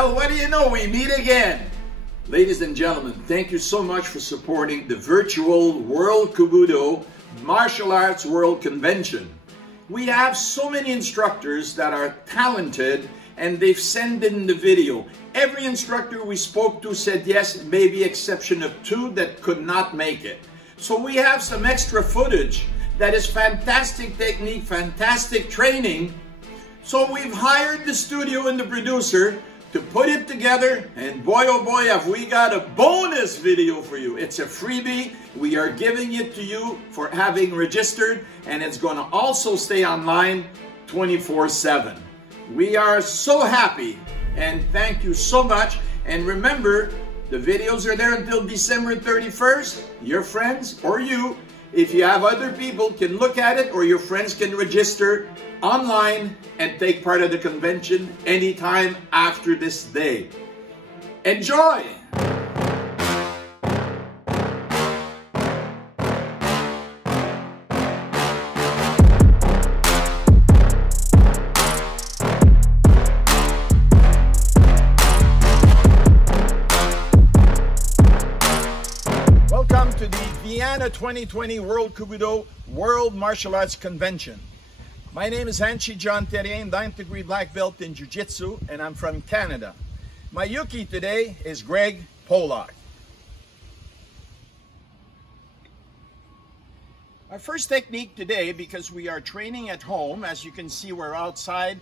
Well, what do you know? We meet again. Ladies and gentlemen, thank you so much for supporting the virtual World Kobudo Martial Arts World Convention. We have so many instructors that are talented and they've sent in the video. Every instructor we spoke to said yes, maybe exception of 2 that could not make it. So we have some extra footage that is fantastic technique, fantastic training. So we've hired the studio and the producer to put it together, and boy oh boy have we got a bonus video for you. It's a freebie. We are giving it to you for having registered, and it's going to also stay online 24/7. We are so happy and thank you so much. And remember, the videos are there until December 31st. Your friends or you, if you have other people, can look at it, or your friends can register online and take part of the convention anytime after this day. Enjoy! Welcome to the Vienna 2020 World Kobudo World Martial Arts Convention. My name is Hanshi John Terrien, 9th degree black belt in Jiu-Jitsu, and I'm from Canada. My Yuki today is Greg Pollock. Our first technique today, because we are training at home, as you can see we're outside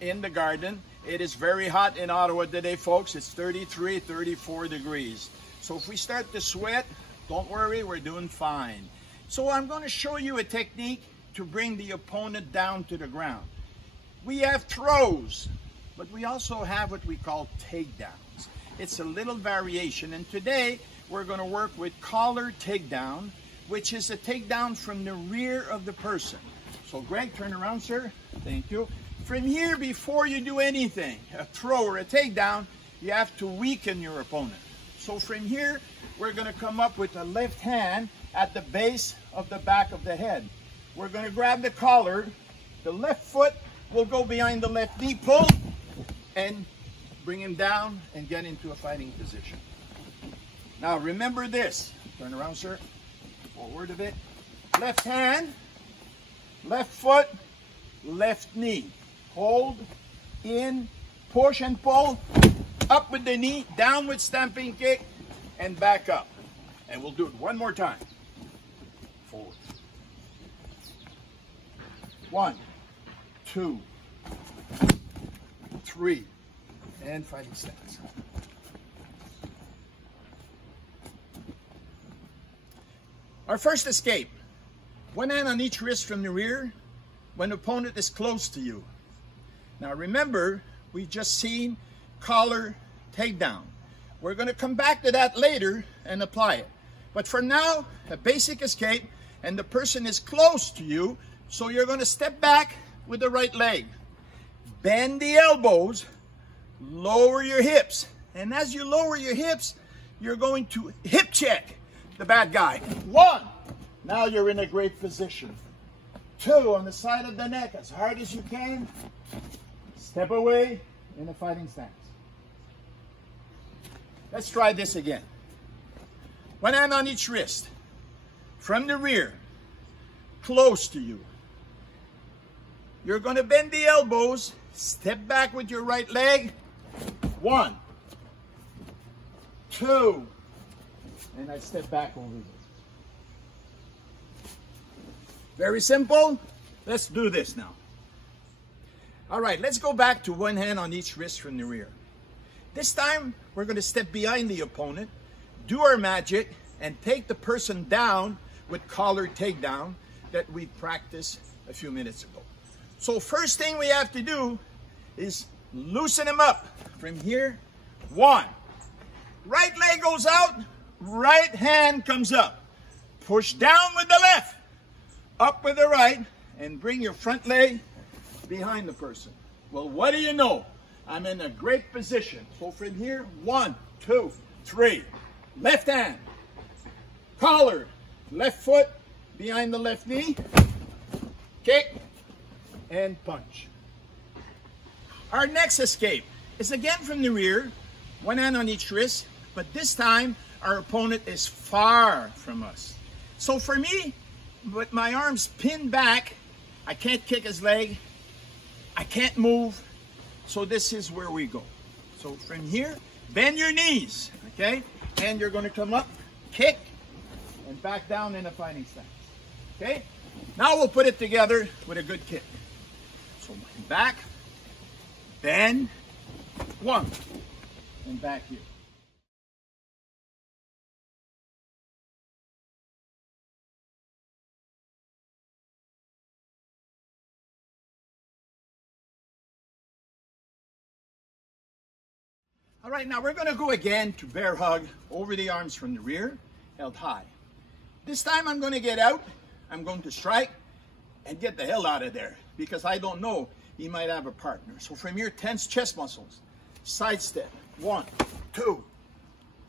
in the garden. It is very hot in Ottawa today, folks. It's 33, 34 degrees. So if we start to sweat, don't worry, we're doing fine. So I'm going to show you a technique to bring the opponent down to the ground. We have throws, but we also have what we call takedowns. It's a little variation, and today we're going to work with collar takedown, which is a takedown from the rear of the person. So Greg, turn around, sir. Thank you. From here, before you do anything, a throw or a takedown, you have to weaken your opponent. So from here, we're going to come up with a left hand at the base of the back of the head. We're going to grab the collar. The left foot will go behind the left knee, pull, and bring him down and get into a fighting position. Now remember this. Turn around, sir. Forward a bit. Left hand, left foot, left knee. Hold, in, push and pull. Up with the knee, down with stamping kick, and back up. And we'll do it one more time. Forward. 1, 2, 3, and fighting stance. Our first escape. One hand on each wrist from the rear when the opponent is close to you. Now remember, we've just seen collar takedown. We're going to come back to that later and apply it. But for now, a basic escape, and the person is close to you. So you're going to step back with the right leg. Bend the elbows, lower your hips. And as you lower your hips, you're going to hip check the bad guy. 1, now you're in a great position. 2, on the side of the neck, as hard as you can. Step away in a fighting stance. Let's try this again. One hand on each wrist. From the rear, close to you. You're going to bend the elbows, step back with your right leg. 1, 2, and I step back over here. Very simple. Let's do this now. All right, let's go back to one hand on each wrist from the rear. This time, we're going to step behind the opponent, do our magic, and take the person down with collar takedown that we practiced a few minutes ago. So first thing we have to do is loosen him up. From here, 1. Right leg goes out, right hand comes up. Push down with the left, up with the right, and bring your front leg behind the person. Well, what do you know? I'm in a great position. So from here, 1, 2, 3. Left hand, collar, left foot behind the left knee, kick, and punch. Our next escape is again from the rear, one hand on each wrist, but this time our opponent is far from us. So for me, with my arms pinned back, I can't kick his leg, I can't move, so this is where we go. So from here, bend your knees, okay? And you're gonna come up, kick, and back down in a fighting stance, okay? Now we'll put it together with a good kick. So back, bend, one, and back here. All right, now we're gonna go again to bear hug over the arms from the rear, held high. This time I'm gonna get out, I'm going to strike and get the hell out of there because I don't know, he might have a partner. So from here, tense chest muscles, side step, 1, 2,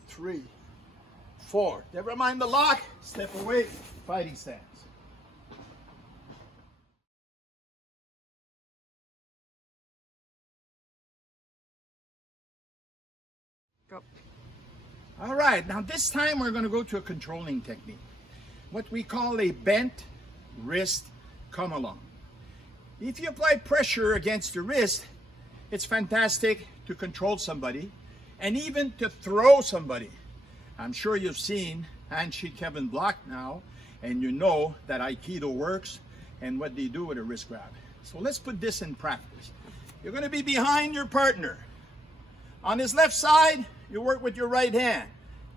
3, 4. Never mind the lock, step away, fighting stance. Go. All right, now this time we're going to go to a controlling technique, what we call a bent wrist come along. If you apply pressure against the wrist, it's fantastic to control somebody and even to throw somebody. I'm sure you've seen Handshake Kevin Block now, and you know that Aikido works and what they do with a wrist grab. So let's put this in practice. You're going to be behind your partner. On his left side, you work with your right hand.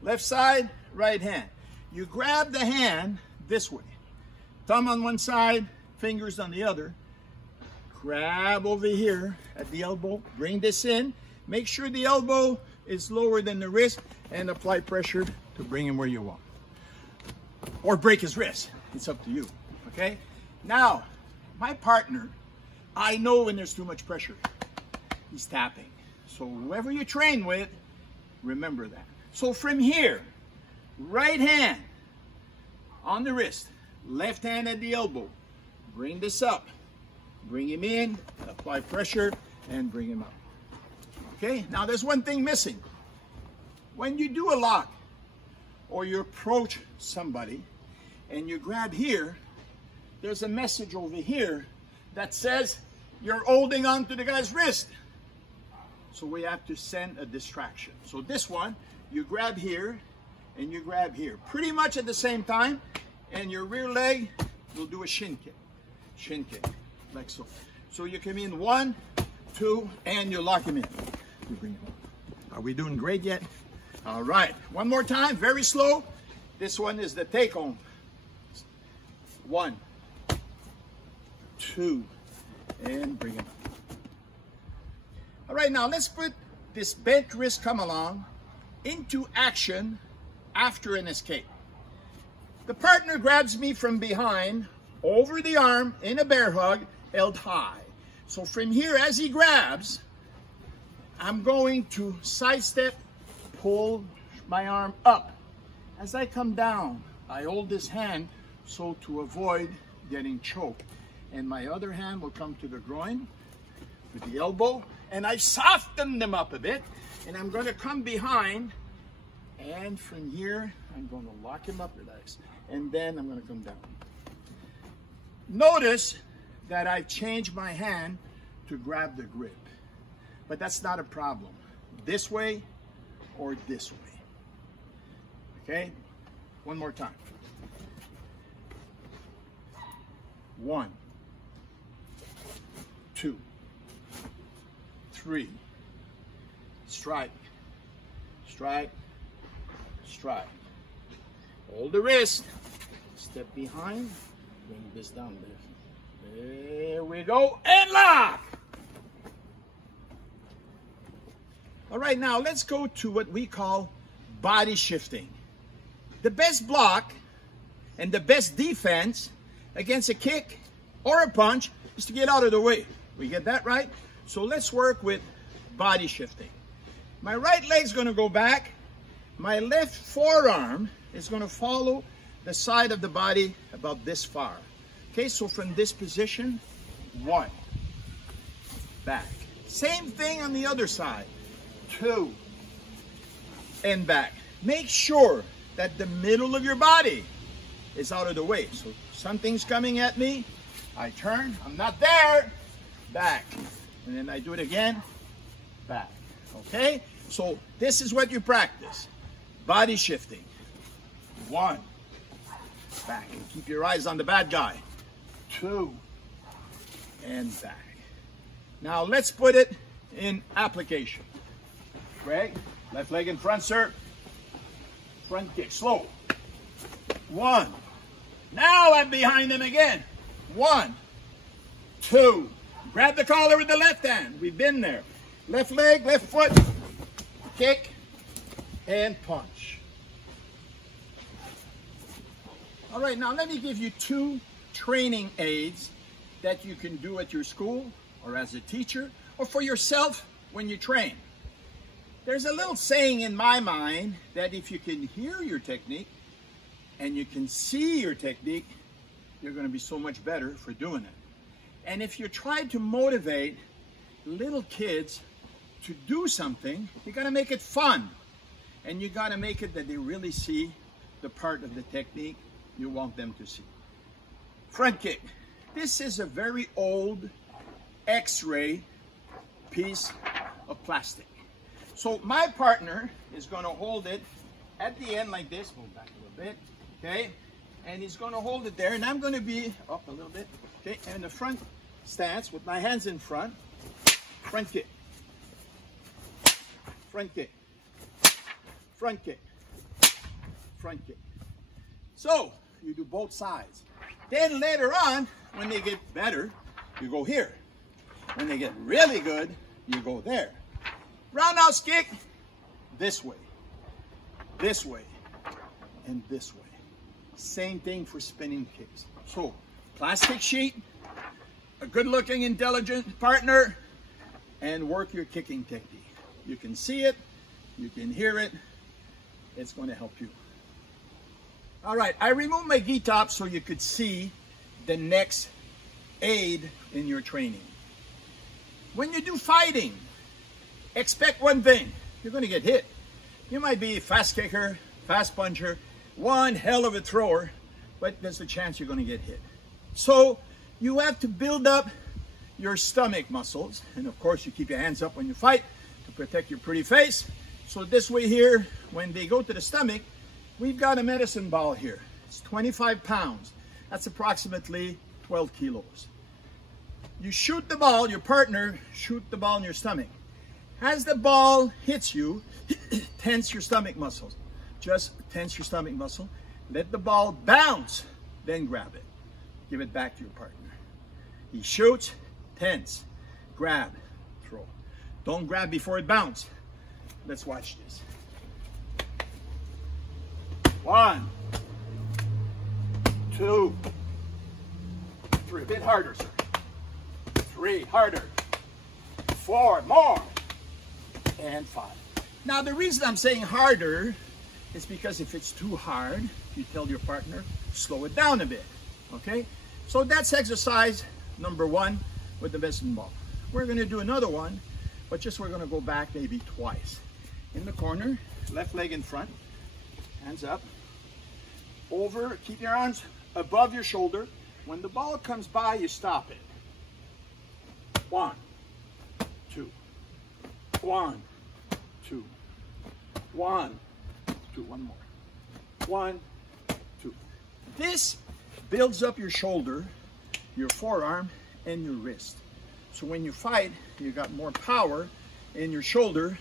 Left side, right hand. You grab the hand this way. Thumb on one side, fingers on the other. Grab over here at the elbow. Bring this in. Make sure the elbow is lower than the wrist and apply pressure to bring him where you want. Or break his wrist. It's up to you. Okay? Now, my partner, I know when there's too much pressure. He's tapping. So whoever you train with, remember that. So from here, right hand on the wrist, left hand at the elbow. Bring this up. Bring him in, apply pressure, and bring him up. Okay, now there's one thing missing. When you do a lock, or you approach somebody, and you grab here, there's a message over here that says you're holding on to the guy's wrist. So we have to send a distraction. So this one, you grab here, and you grab here. Pretty much at the same time, and your rear leg will do a shin kick. Shin kick, like so. So you come in 1, 2, and you lock him in. You bring him up. Are we doing great yet? All right, one more time, very slow. This one is the take home. 1, 2, and bring him up. All right, now let's put this bent wrist come along into action after an escape. The partner grabs me from behind, over the arm, in a bear hug, held high. So from here, as he grabs, I'm going to sidestep, pull my arm up. As I come down, I hold this hand so to avoid getting choked. And my other hand will come to the groin with the elbow, and I soften them up a bit, and I'm going to come behind, and from here, I'm going to lock him up, relax, and then I'm going to come down. Notice that I've changed my hand to grab the grip, but that's not a problem. This way or this way. Okay? One more time. 1, 2, 3. Strike, strike, strike. Hold the wrist. Step behind. Bring this down there. There we go. And lock. All right, now let's go to what we call body shifting. The best block and the best defense against a kick or a punch is to get out of the way. We get that right? So let's work with body shifting. My right leg's going to go back. My left forearm is going to follow the side of the body about this far. Okay, so from this position, 1, back, Same thing on the other side. 2 and back. Make sure that the middle of your body is out of the way. So something's coming at me, I turn, I'm not there, back. And then I do it again, back. Okay? So this is what you practice. Body shifting. 1, back. And keep your eyes on the bad guy. 2, and back. Now let's put it in application. Greg, left leg in front, sir. Front kick, slow. 1. Now I'm behind him again. 1, 2. Grab the collar with the left hand. We've been there. Left leg, left foot. Kick and punch. All right, now let me give you 2 training aids that you can do at your school or as a teacher or for yourself when you train. There's a little saying in my mind that if you can hear your technique and you can see your technique, you're going to be so much better for doing it. And if you try to motivate little kids to do something, you got to make it fun. And you got to make it that they really see the part of the technique you want them to see. Front kick. This is a very old X-ray piece of plastic. So my partner is going to hold it at the end like this. Move back a little bit. Okay? And he's going to hold it there. And I'm going to be up a little bit. Okay? And the front stance with my hands in front. Front kick. Front kick. Front kick. Front kick. So you do both sides. Then later on, when they get better, you go here. When they get really good, you go there. Roundhouse kick, this way, and this way. Same thing for spinning kicks. So, plastic sheet, a good-looking, intelligent partner, and work your kicking technique. You can see it, you can hear it, it's going to help you. All right, I removed my gi top so you could see the next aid in your training. When you do fighting, expect one thing. You're going to get hit. You might be a fast kicker, fast puncher, one hell of a thrower, but there's a chance you're going to get hit. So you have to build up your stomach muscles. And of course, you keep your hands up when you fight to protect your pretty face. So this way here, when they go to the stomach, we've got a medicine ball here. It's 25 pounds. That's approximately 12 kilos. You shoot the ball, your partner shoot the ball in your stomach. As the ball hits you, tense your stomach muscles. Just tense your stomach muscle. Let the ball bounce, then grab it. Give it back to your partner. He shoots, tense, grab, throw. Don't grab before it bounces. Let's watch this. 1, 2, 3. A bit harder, sir. 3, harder. 4, more. And 5. Now the reason I'm saying harder is because if it's too hard, you tell your partner, slow it down a bit. Okay? So that's exercise number 1 with the medicine ball. We're going to do another one, but just we're going to go back maybe twice. In the corner, left leg in front, hands up. Over, keep your arms above your shoulder. When the ball comes by, you stop it. 1, 2, 1, 2, 1, 2, one more. 1, 2. This builds up your shoulder, your forearm, and your wrist. So when you fight, you got more power in your shoulder,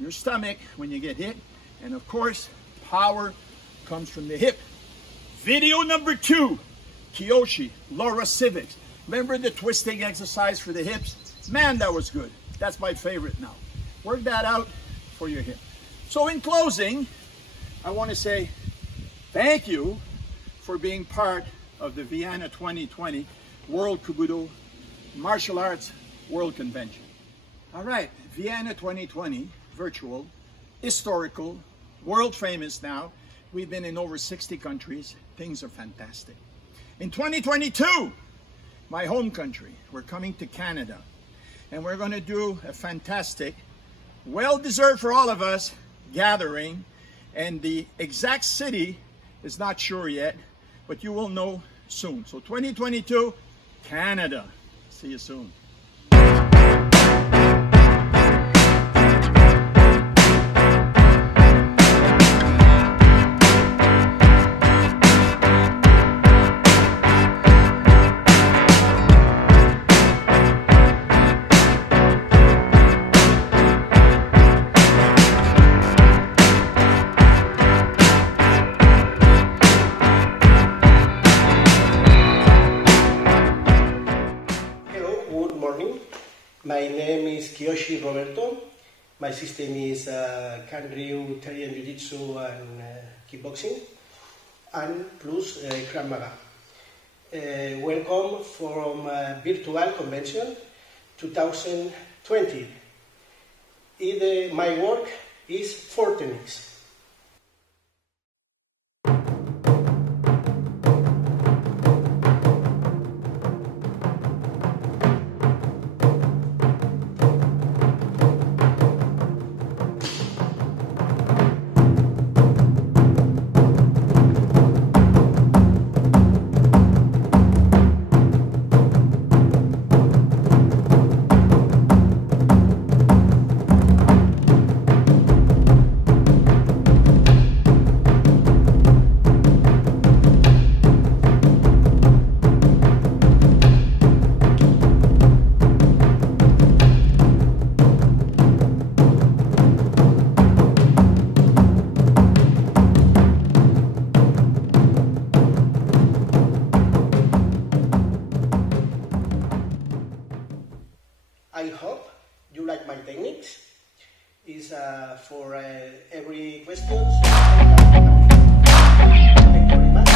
your stomach when you get hit, and of course, power comes from the hip. Video number 2, Kiyoshi, Laura Civics. Remember the twisting exercise for the hips? Man, that was good. That's my favorite now. Work that out for your hip. So in closing, I want to say thank you for being part of the Vienna 2020 World Kobudo Martial Arts World Convention. All right, Vienna 2020, virtual, historical, world famous now. We've been in over 60 countries. Things are fantastic. In 2022, my home country, we're coming to Canada. and we're going to do a fantastic, well-deserved for all of us, gathering. And the exact city is not sure yet, but you will know soon. So 2022, Canada. See you soon. My name is Kiyoshi Roberto. My system is Kanryu, Thailand Jiu-Jitsu and kickboxing, and plus Krav Maga. Welcome from Virtual Convention 2020. My work is 4 techniques. I hope you like my techniques. Is for every question. Thank you very much.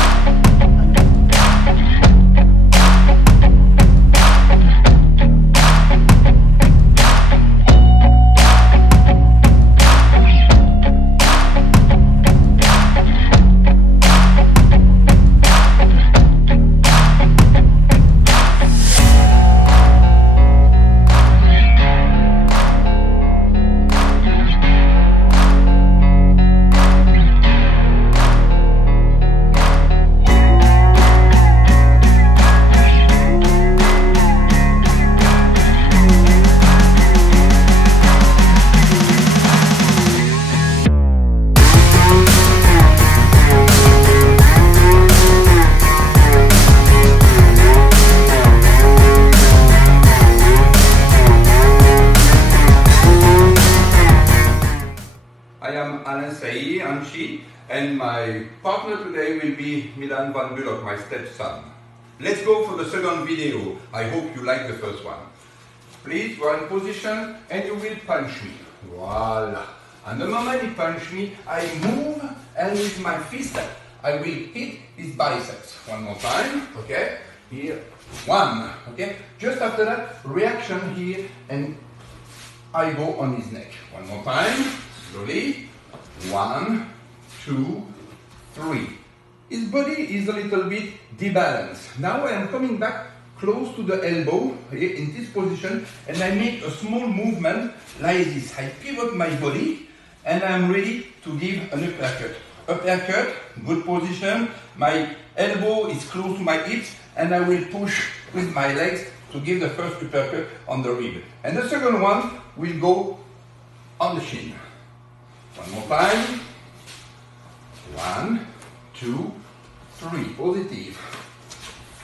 And my partner today will be Milan van Bullock, my stepson. Let's go for the second video. I hope you like the first one. Please, you are in position and you will punch me. Voila. And the moment he punch me, I move and with my fist, I will hit his biceps. One more time, okay? Here, one, okay? Just after that, reaction here and I go on his neck. One more time, slowly. 1, 2, 3. His body is a little bit debalanced. Now I am coming back close to the elbow, here in this position, and I make a small movement like this. I pivot my body, and I am ready to give an uppercut. Uppercut, good position. My elbow is close to my hips, and I will push with my legs to give the first uppercut on the rib. And the second one will go on the shin. One more time. 1, 2, 3. Positive.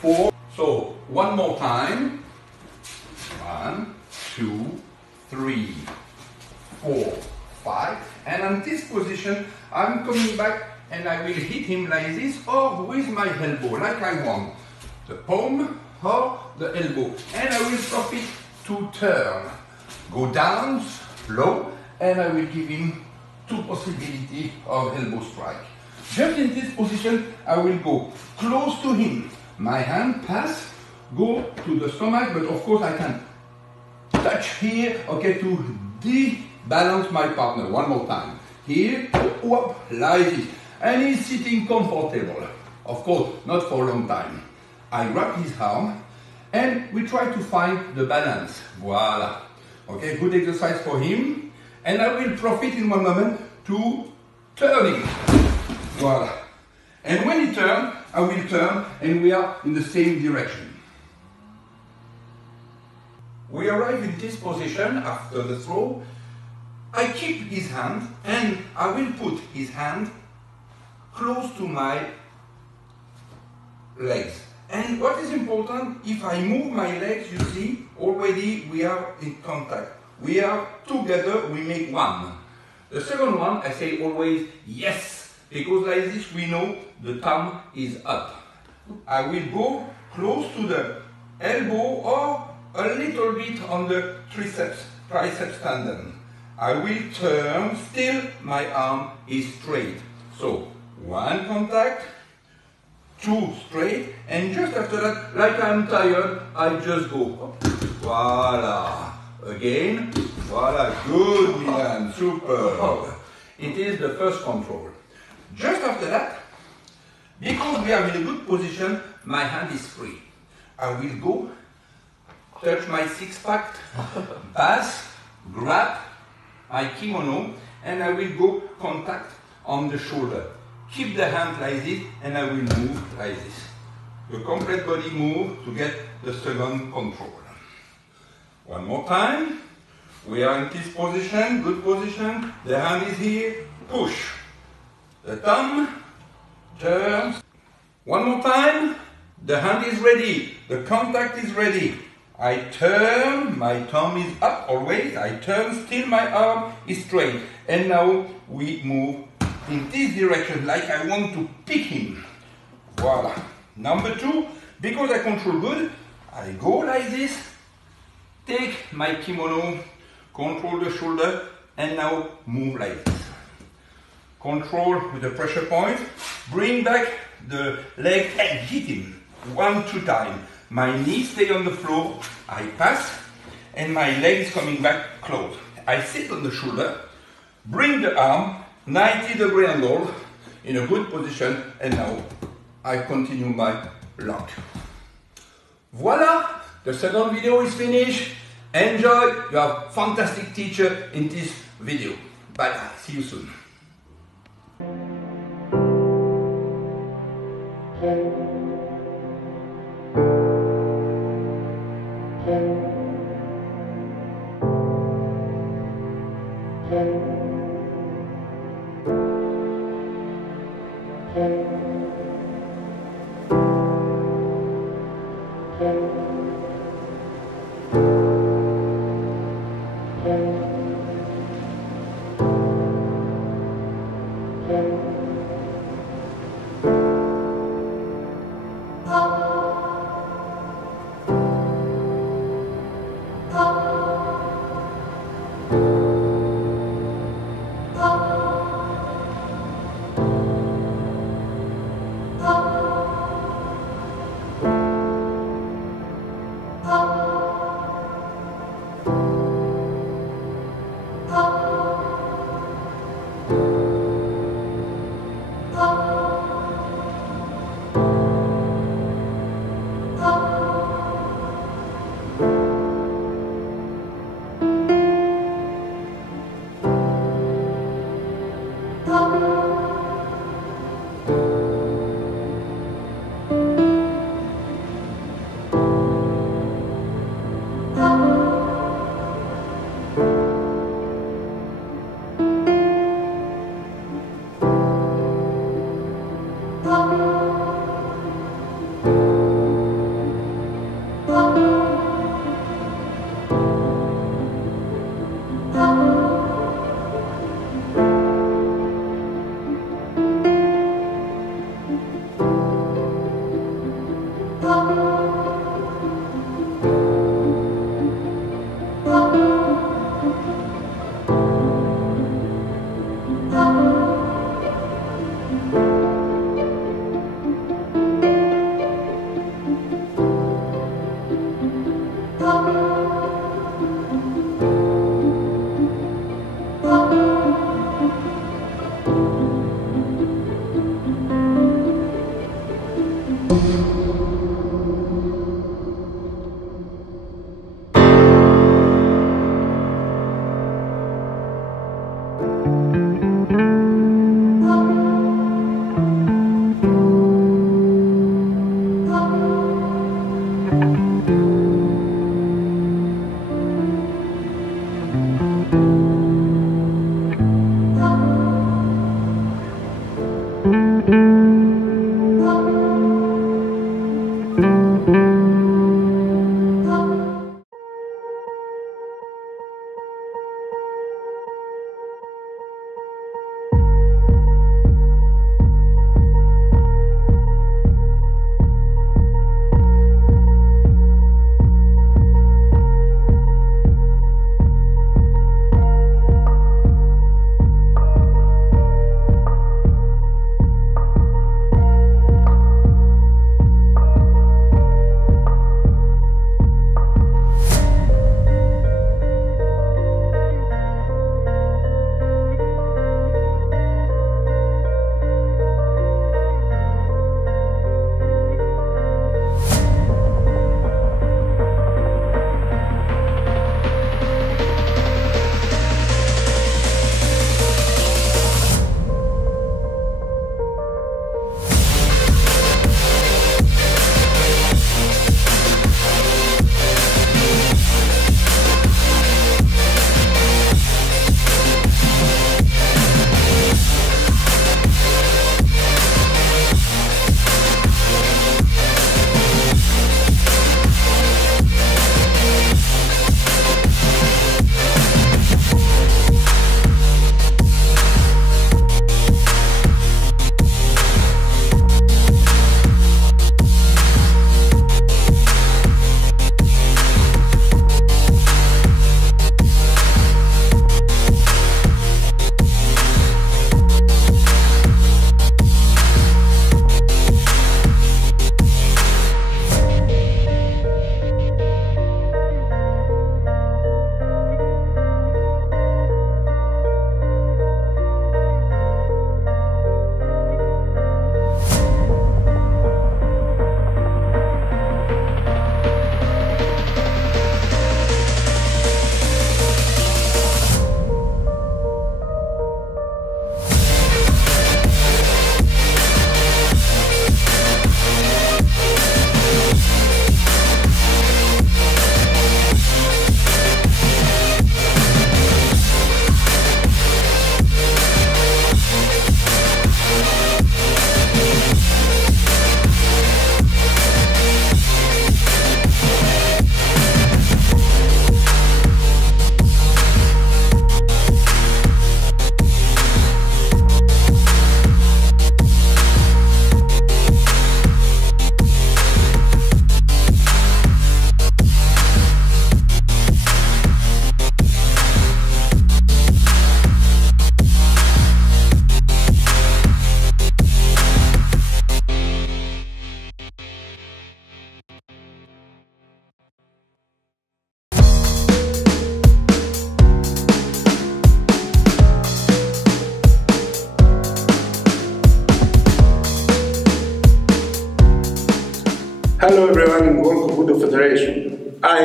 4. So, one more time. 1, 2, 3, 4, 5. And on this position, I'm coming back and I will hit him like this or with my elbow, like I want. The palm or the elbow. And I will stop it to turn. Go down, slow, and I will give him 2 possibilities of elbow strike. Just in this position, I will go close to him. My hand pass, go to the stomach, but of course I can touch here, okay, to de-balance my partner. One more time. Here, whoop, like this. And he's sitting comfortable. Of course, not for a long time. I grab his arm and we try to find the balance. Voila. Okay, good exercise for him. And I will profit in one moment to turning. Voila. And when he turns, I will turn and we are in the same direction. We arrive in this position after the throw. I keep his hand and I will put his hand close to my legs. And what is important, if I move my legs, you see, already we are in contact. We are together, we make one. The second one, I say always yes, because like this we know the thumb is up. I will go close to the elbow or a little bit on the triceps tendon. I will turn, still my arm is straight. So, one contact, two straight, and just after that, like I'm tired, I just go. Voila. Again. Voila. Good, Milan. Super. It is the first control. Just after that, because we are in a good position, my hand is free. I will go, touch my six-pack, pass, grab my kimono, and I will go contact on the shoulder. Keep the hand like this, and I will move like this. The complete body move to get the second control. One more time. We are in this position, good position. The hand is here, push. The thumb turns. One more time. The hand is ready. The contact is ready. I turn, my thumb is up always. I turn, still my arm is straight. And now we move in this direction, like I want to pick him. Voila. Number two, because I control good, I go like this, take my kimono, control the shoulder, and now move like this. Control with the pressure point, bring back the leg and hit him. 1-2 times. My knees stay on the floor, I pass, and my leg is coming back close. I sit on the shoulder, bring the arm, 90-degree angle, in a good position, and now I continue my lock. Voila! The second video is finished. Enjoy, you have a fantastic teacher in this video. Bye, see you soon.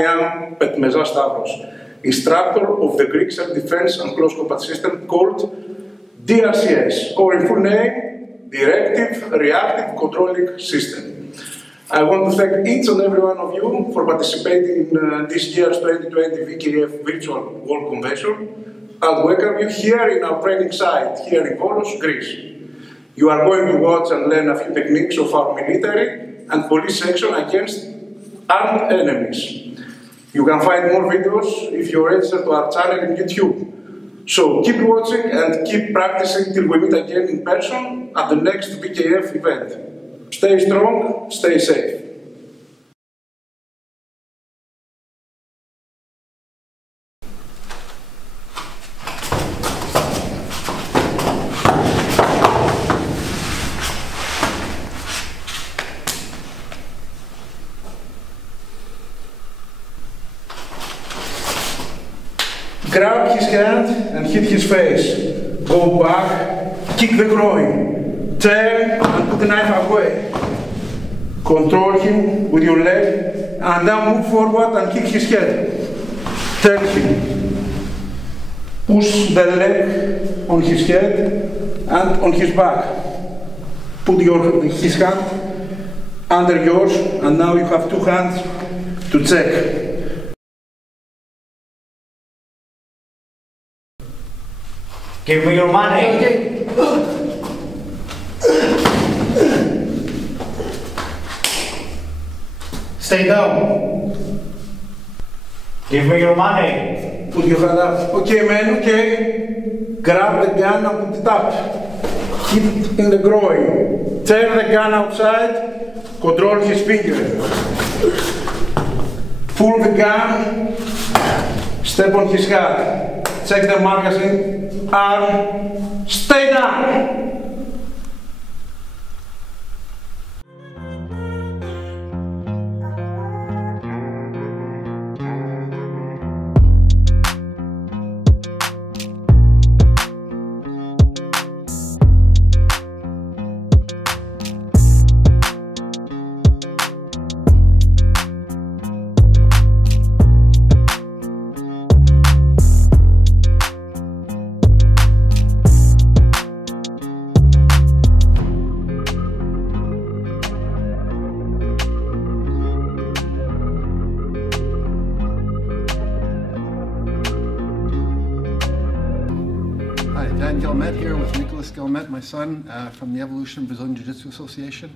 am Petmeza Stavros, instructor of the Greek self-defense and close combat system called DRCS, or in full name, Directive Reactive Controlling System. I want to thank each and every one of you for participating in this year's 2020 VKF Virtual World Convention and welcome you here in our training site here in Volos, Greece. You are going to watch and learn a few techniques of our military and police action against armed enemies. You can find more videos if you register to our channel in YouTube. So keep watching and keep practicing till we meet again in person at the next VKF event. Stay strong, stay safe. Grab his hand and hit his face. Go back, kick the groin. Turn and put the knife away. Control him with your leg and then move forward and kick his head. Turn him. Push the leg on his head and on his back. Put his hand under yours and now you have two hands to check. Give me your money. Okay. Stay down. Give me your money. Put your hand up. Okay, man, okay. Grab the gun and put it up. Hit it in the groin. Turn the gun outside. Control his finger. Pull the gun. Step on his head. Check the magazine. Arm. Stay down. Dan Guillemette here with Nicholas Guillemette, my son, from the Evolution Brazilian Jiu-Jitsu Association.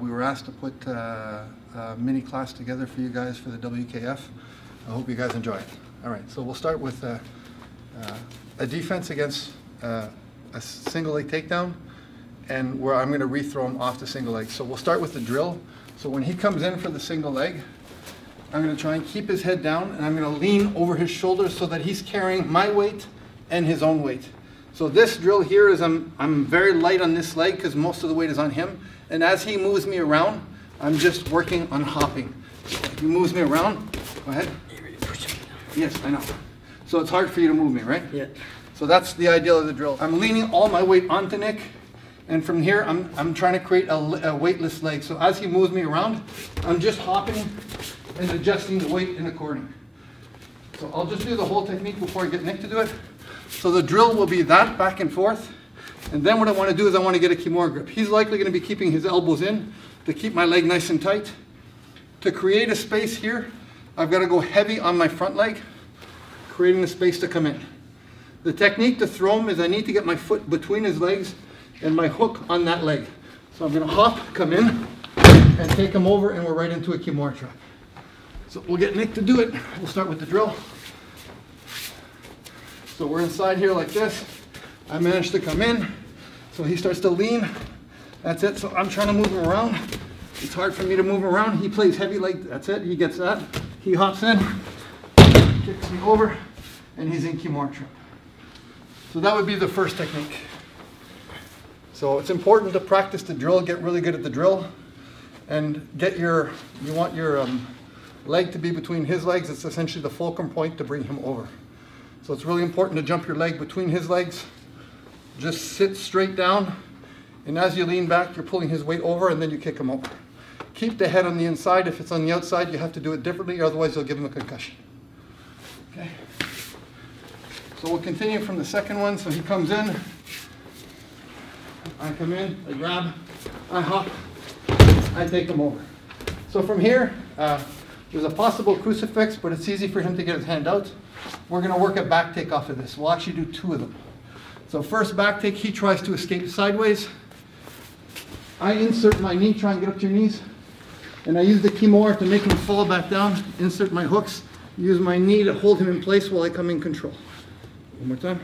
We were asked to put a mini class together for you guys for the WKF. I hope you guys enjoy it. All right, so we'll start with a defense against a single leg takedown, and where I'm going to re-throw him off the single leg. So we'll start with the drill. So when he comes in for the single leg, I'm going to try and keep his head down, and I'm going to lean over his shoulders so that he's carrying my weight and his own weight. So this drill here is I'm very light on this leg because most of the weight is on him. And as he moves me around, I'm just working on hopping. He moves me around. Go ahead. Yes, I know. So it's hard for you to move me, right? Yeah. So that's the ideal of the drill. I'm leaning all my weight onto Nick. And from here, I'm trying to create a weightless leg. So as he moves me around, I'm just hopping and adjusting the weight in according. So I'll just do the whole technique before I get Nick to do it. So the drill will be that back and forth. And then what I want to do is I want to get a Kimura grip. He's likely going to be keeping his elbows in to keep my leg nice and tight. To create a space here, I've got to go heavy on my front leg, creating the space to come in. The technique to throw him is I need to get my foot between his legs and my hook on that leg. So I'm going to hop, come in, and take him over, and we're right into a Kimura trap. So we'll get Nick to do it. We'll start with the drill. So we're inside here like this. I managed to come in. So he starts to lean. That's it. So I'm trying to move him around. It's hard for me to move him around. He plays heavy leg. That's it. He gets that. He hops in, kicks me over, and he's in Kimura trap. So that would be the first technique. So it's important to practice the drill, get really good at the drill, and you want your leg to be between his legs. It's essentially the fulcrum point to bring him over. So it's really important to jump your leg between his legs. Just sit straight down, and as you lean back, you're pulling his weight over, and then you kick him over. keep the head on the inside. If it's on the outside, you have to do it differently, otherwise you'll give him a concussion. Okay. So we'll continue from the second one. So he comes in, I come in, I grab, I hop, I take him over. So from here, there's a possible crucifix, but it's easy for him to get his hand out. We're going to work a back take off of this. We'll actually do 2 of them. So first back take, he tries to escape sideways. I insert my knee, try and get up to your knees. And I use the kimura to make him fall back down, insert my hooks, use my knee to hold him in place while I come in control. One more time.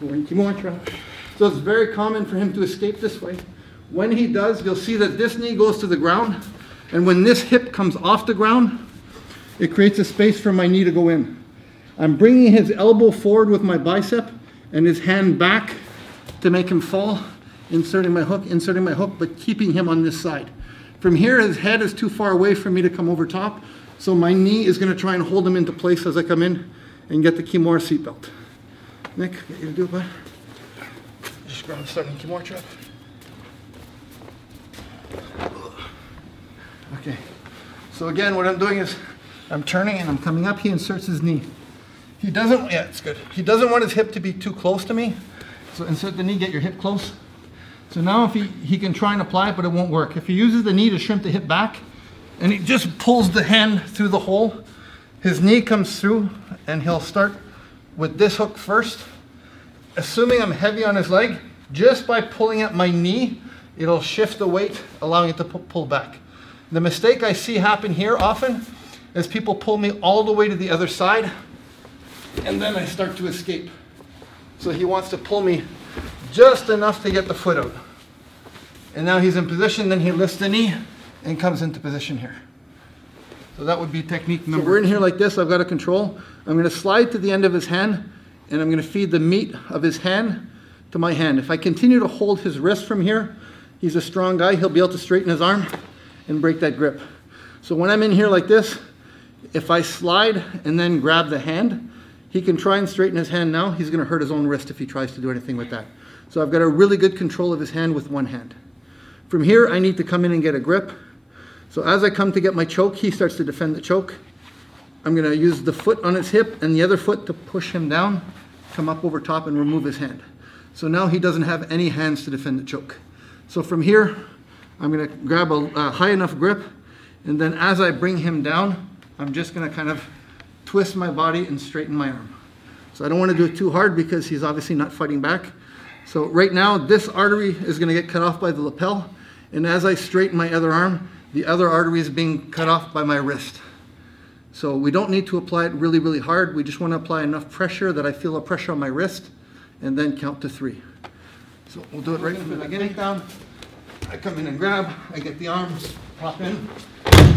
Kimura. So it's very common for him to escape this way. When he does, you'll see that this knee goes to the ground, and when this hip comes off the ground, it creates a space for my knee to go in. I'm bringing his elbow forward with my bicep and his hand back to make him fall, inserting my hook, but keeping him on this side. From here, his head is too far away for me to come over top, so my knee is going to try and hold him into place as I come in and get the kimura seatbelt. Nick, get you to do it, bud. Just grab the starting kimura trap. Okay, so again, what I'm doing is I'm turning and I'm coming up. He inserts his knee. He doesn't, yeah, it's good. He doesn't want his hip to be too close to me. So insert the knee, get your hip close. So now if he can try and apply it, but it won't work. If he uses the knee to shrimp the hip back, and he just pulls the hand through the hole, his knee comes through, and he'll start with this hook first. Assuming I'm heavy on his leg, just by pulling at my knee, it'll shift the weight, allowing it to pull back. The mistake I see happen here often is people pull me all the way to the other side, and then I start to escape. So he wants to pull me just enough to get the foot out. And now he's in position, then he lifts the knee and comes into position here. So that would be technique number. So we're in here like this, I've got a control. I'm going to slide to the end of his hand, and I'm going to feed the meat of his hand to my hand. If I continue to hold his wrist from here, he's a strong guy, he'll be able to straighten his arm and break that grip. So when I'm in here like this, if I slide and then grab the hand, he can try and straighten his hand now. He's going to hurt his own wrist if he tries to do anything with that. So I've got a really good control of his hand with one hand. From here, I need to come in and get a grip. So as I come to get my choke, he starts to defend the choke. I'm going to use the foot on his hip and the other foot to push him down, come up over top and remove his hand. So now he doesn't have any hands to defend the choke. So from here, I'm going to grab a high enough grip, and then as I bring him down, I'm just going to kind of twist my body and straighten my arm. So I don't want to do it too hard because he's obviously not fighting back. So right now, this artery is going to get cut off by the lapel, and as I straighten my other arm, the other artery is being cut off by my wrist. So we don't need to apply it really, really hard. We just want to apply enough pressure that I feel a pressure on my wrist, and then count to 3. So we'll do it right from the beginning down. I come in and grab, I get the arms, pop in,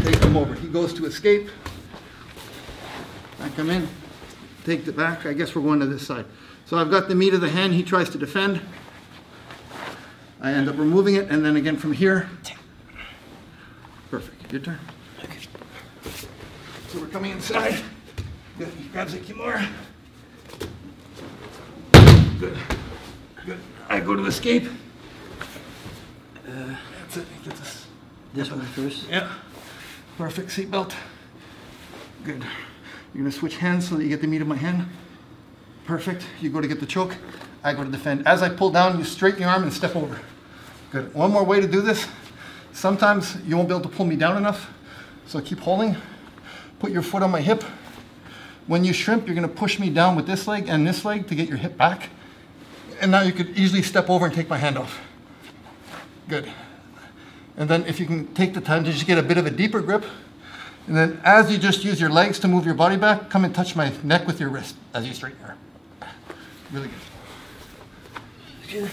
take him over. He goes to escape. I come in, take it back. I guess we're going to this side. So I've got the meat of the hand. He tries to defend. I end up removing it, and then again from here. Perfect. Your turn. Okay. So we're coming inside. Good. He grabs the kimura. Good. Good. I go to escape. That's it. Get this one first. Yeah. Perfect. Seatbelt. Good. You're going to switch hands so that you get the meat of my hand. Perfect. You go to get the choke. I go to defend. As I pull down, you straighten your arm and step over. Good. One more way to do this. Sometimes you won't be able to pull me down enough, so keep holding. Put your foot on my hip. When you shrimp, you're going to push me down with this leg and this leg to get your hip back. And now you could easily step over and take my hand off. Good. And then if you can take the time to just get a bit of a deeper grip, and then as you just use your legs to move your body back, come and touch my neck with your wrist as you straighten your arm. Really good.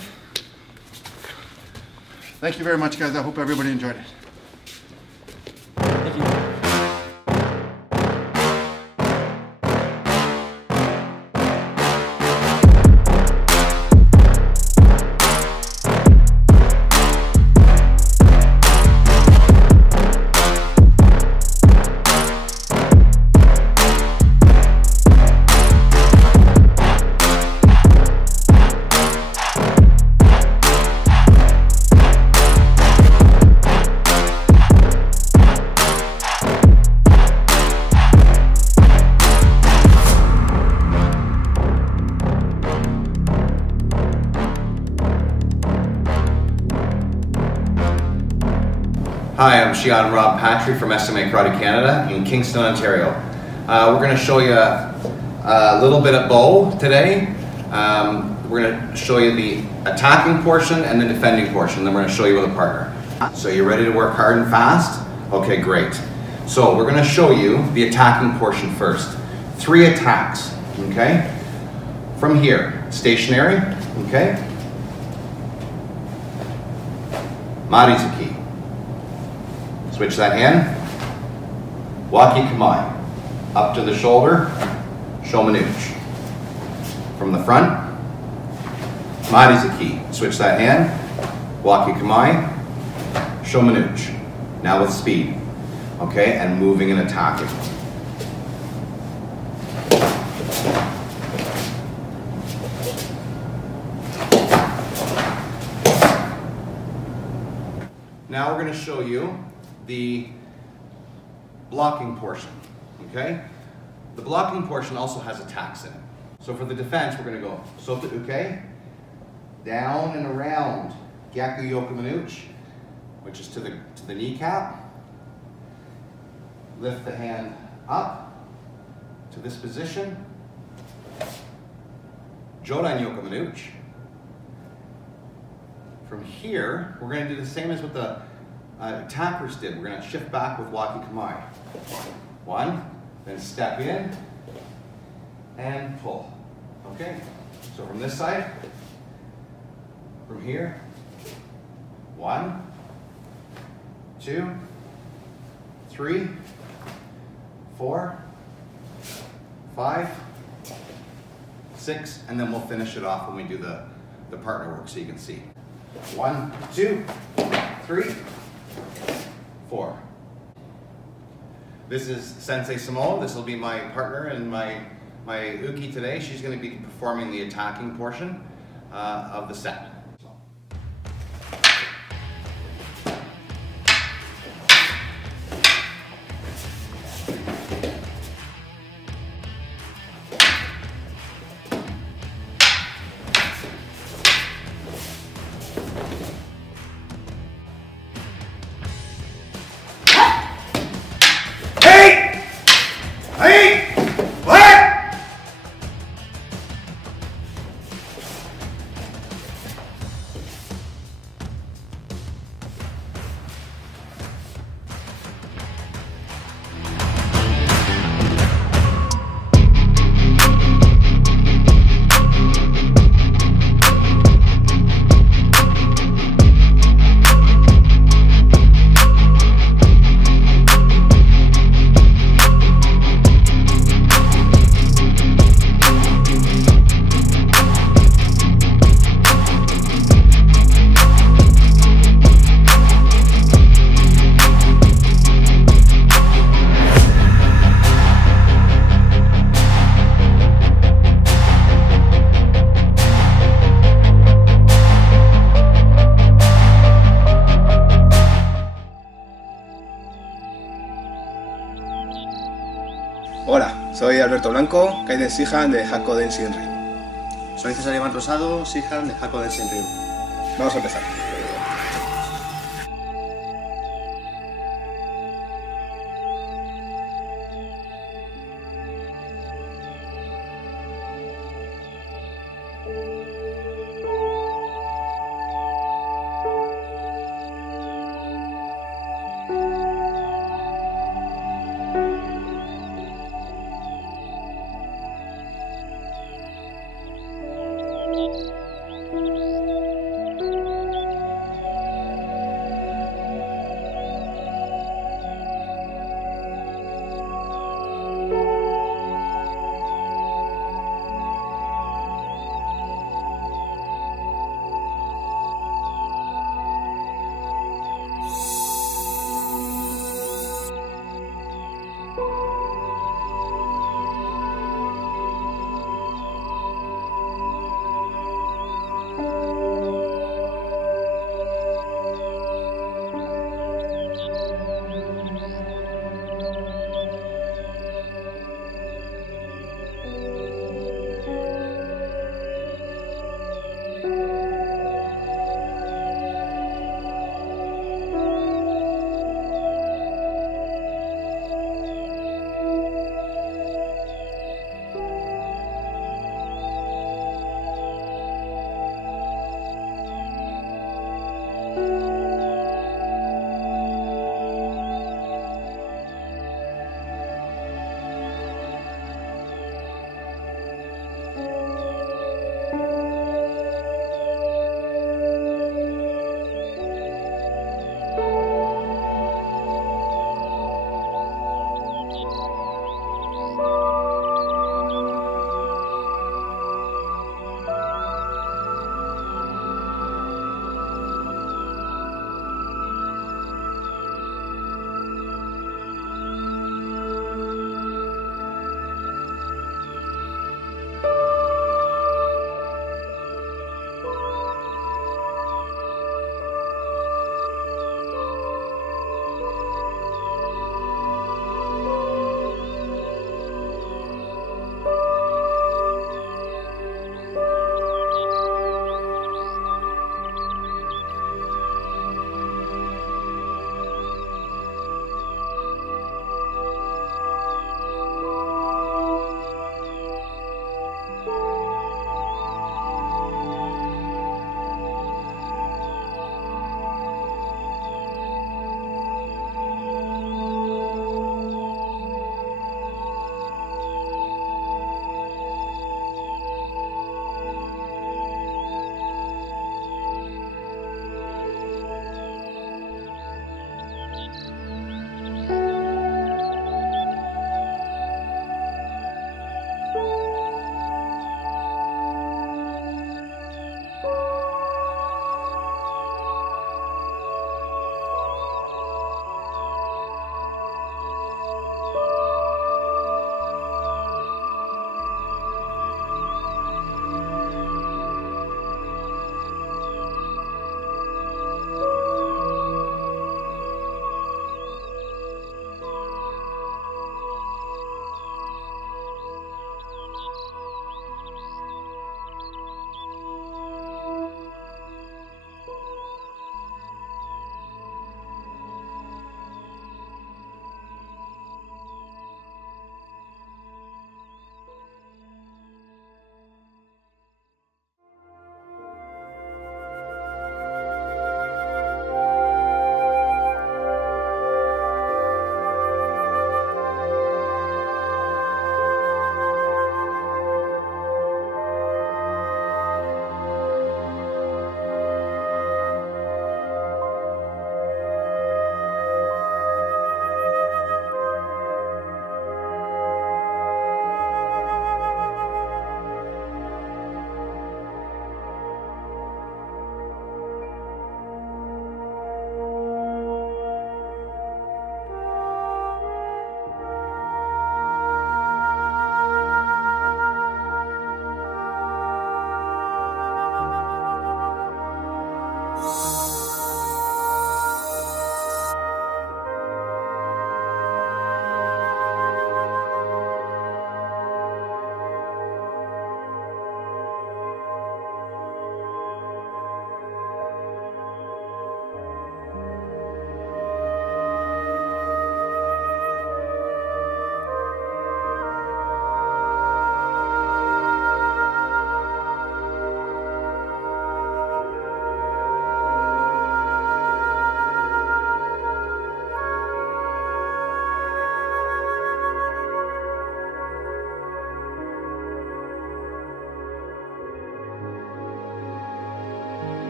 Thank you very much, guys. I hope everybody enjoyed it. Hi, I'm Shion Rob Patry from SMA Karate Canada in Kingston, Ontario. We're going to show you a little bit of bow today. We're going to show you the attacking portion and the defending portion, then we're going to show you with a partner. So you ready to work hard and fast? Okay, great. So we're going to show you the attacking portion first. 3 attacks, okay? From here, stationary, okay? Marizuki. Switch that hand. Waki Kamai. Up to the shoulder, Shomanuch. From the front, Marizuki. Switch that hand. Waki Kamai, Shomanuch. Now with speed. Okay, and moving and attacking. Now we're going to show you the blocking portion, okay? The blocking portion also has attacks in it. So for the defense, we're going to go Soto Uke, down and around Gyaku Yokomanuch, which is to the kneecap. Lift the hand up to this position. Jodan Yokomanuch. From here, we're going to do the same as what the attackers did. We're going to shift back with Waki Kamai. 1, then step in and pull. Okay, so from this side, from here, 1, 2, 3, 4, 5, 6, and then we'll finish it off when we do the partner work so you can see. 1, 2, 3, 4. This is Sensei Simone. This will be my partner and my uki today. She's going to be performing the attacking portion of the set. Hola, soy Alberto Blanco, Kaiden Sihan de Hakoden Shinrin. Soy César Iván Rosado, Sihan de Hakoden Shinrin. Vamos a empezar.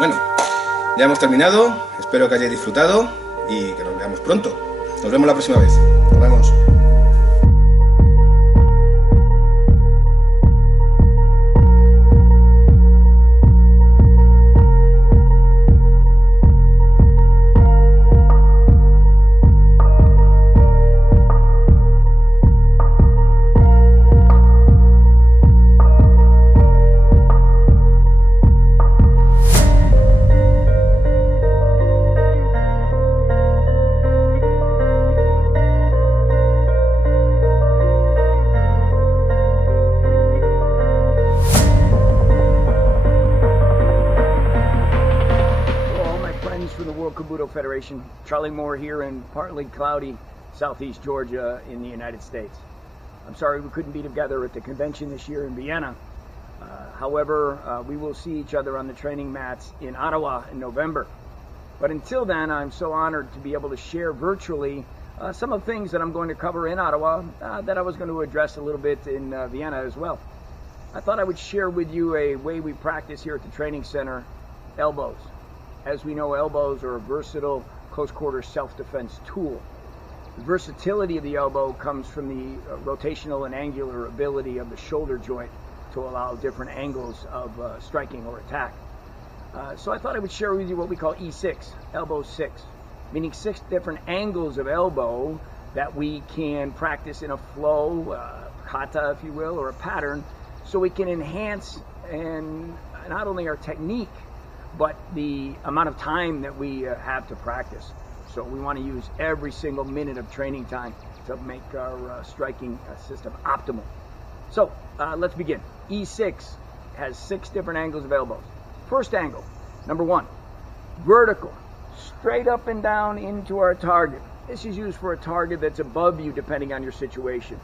Bueno, ya hemos terminado, espero que hayáis disfrutado y que nos veamos pronto. Nos vemos la próxima vez. Nos vemos. For the World Kobudo Federation, Charlie Moore here in partly cloudy southeast Georgia in the United States. I'm sorry we couldn't be together at the convention this year in Vienna. However, we will see each other on the training mats in Ottawa in November. But until then, I'm so honored to be able to share virtually some of the things that I'm going to cover in Ottawa that I was going to address a little bit in Vienna as well. I thought I would share with you a way we practice here at the training center, elbows. As we know, elbows are a versatile close quarter self-defense tool. The versatility of the elbow comes from the rotational and angular ability of the shoulder joint to allow different angles of striking or attack. So I thought I would share with you what we call E6, elbow 6, meaning 6 different angles of elbow that we can practice in a flow, kata if you will, or a pattern, so we can enhance and not only our technique, but the amount of time that we have to practice. So we want to use every single minute of training time to make our striking system optimal. So let's begin. E6 has 6 different angles of elbows. First angle, number 1, vertical, straight up and down into our target. This is used for a target that's above you depending on your situation.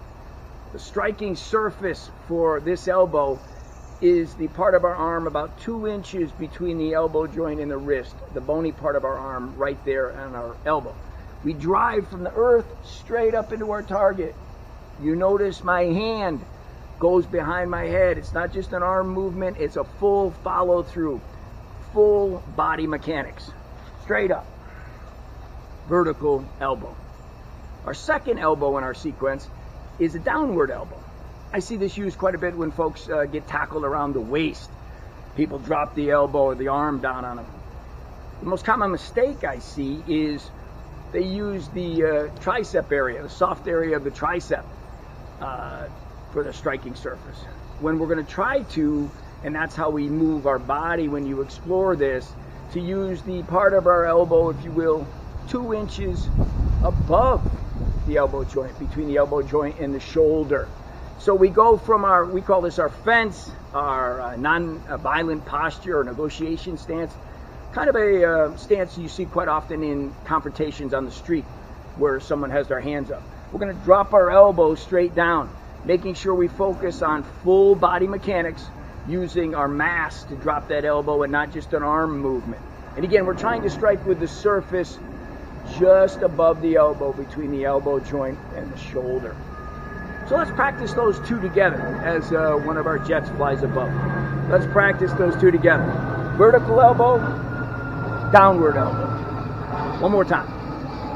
The striking surface for this elbow is the part of our arm about 2 inches between the elbow joint and the wrist, the bony part of our arm right there on our elbow. We drive from the earth straight up into our target. You notice my hand goes behind my head. It's not just an arm movement, it's a full follow through, full body mechanics. Straight up, vertical elbow. Our second elbow in our sequence is a downward elbow. I see this used quite a bit when folks get tackled around the waist. People drop the elbow or the arm down on them. The most common mistake I see is they use the tricep area, the soft area of the tricep for the striking surface. When we're going to try to, and that's how we move our body when you explore this, to use the part of our elbow, if you will, 2 inches above the elbow joint, between the elbow joint and the shoulder. So we go from our, we call this our fence, our non-violent posture or negotiation stance, kind of a stance you see quite often in confrontations on the street where someone has their hands up. We're going to drop our elbows straight down, making sure we focus on full body mechanics, using our mass to drop that elbow and not just an arm movement. And again, we're trying to strike with the surface just above the elbow, between the elbow joint and the shoulder. So let's practice those 2 together as one of our jets flies above. Let's practice those 2 together. Vertical elbow, downward elbow. One more time.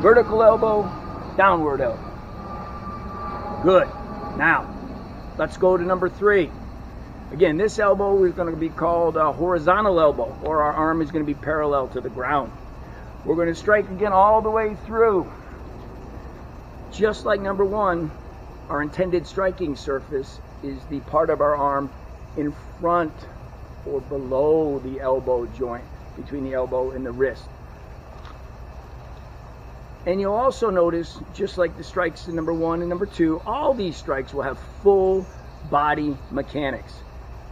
Vertical elbow, downward elbow. Good. Now, let's go to number 3. Again, this elbow is going to be called a horizontal elbow, or our arm is going to be parallel to the ground. We're going to strike again all the way through. Just like number 1, our intended striking surface is the part of our arm in front or below the elbow joint, between the elbow and the wrist. And you'll also notice, just like the strikes in number 1 and number 2, all these strikes will have full body mechanics.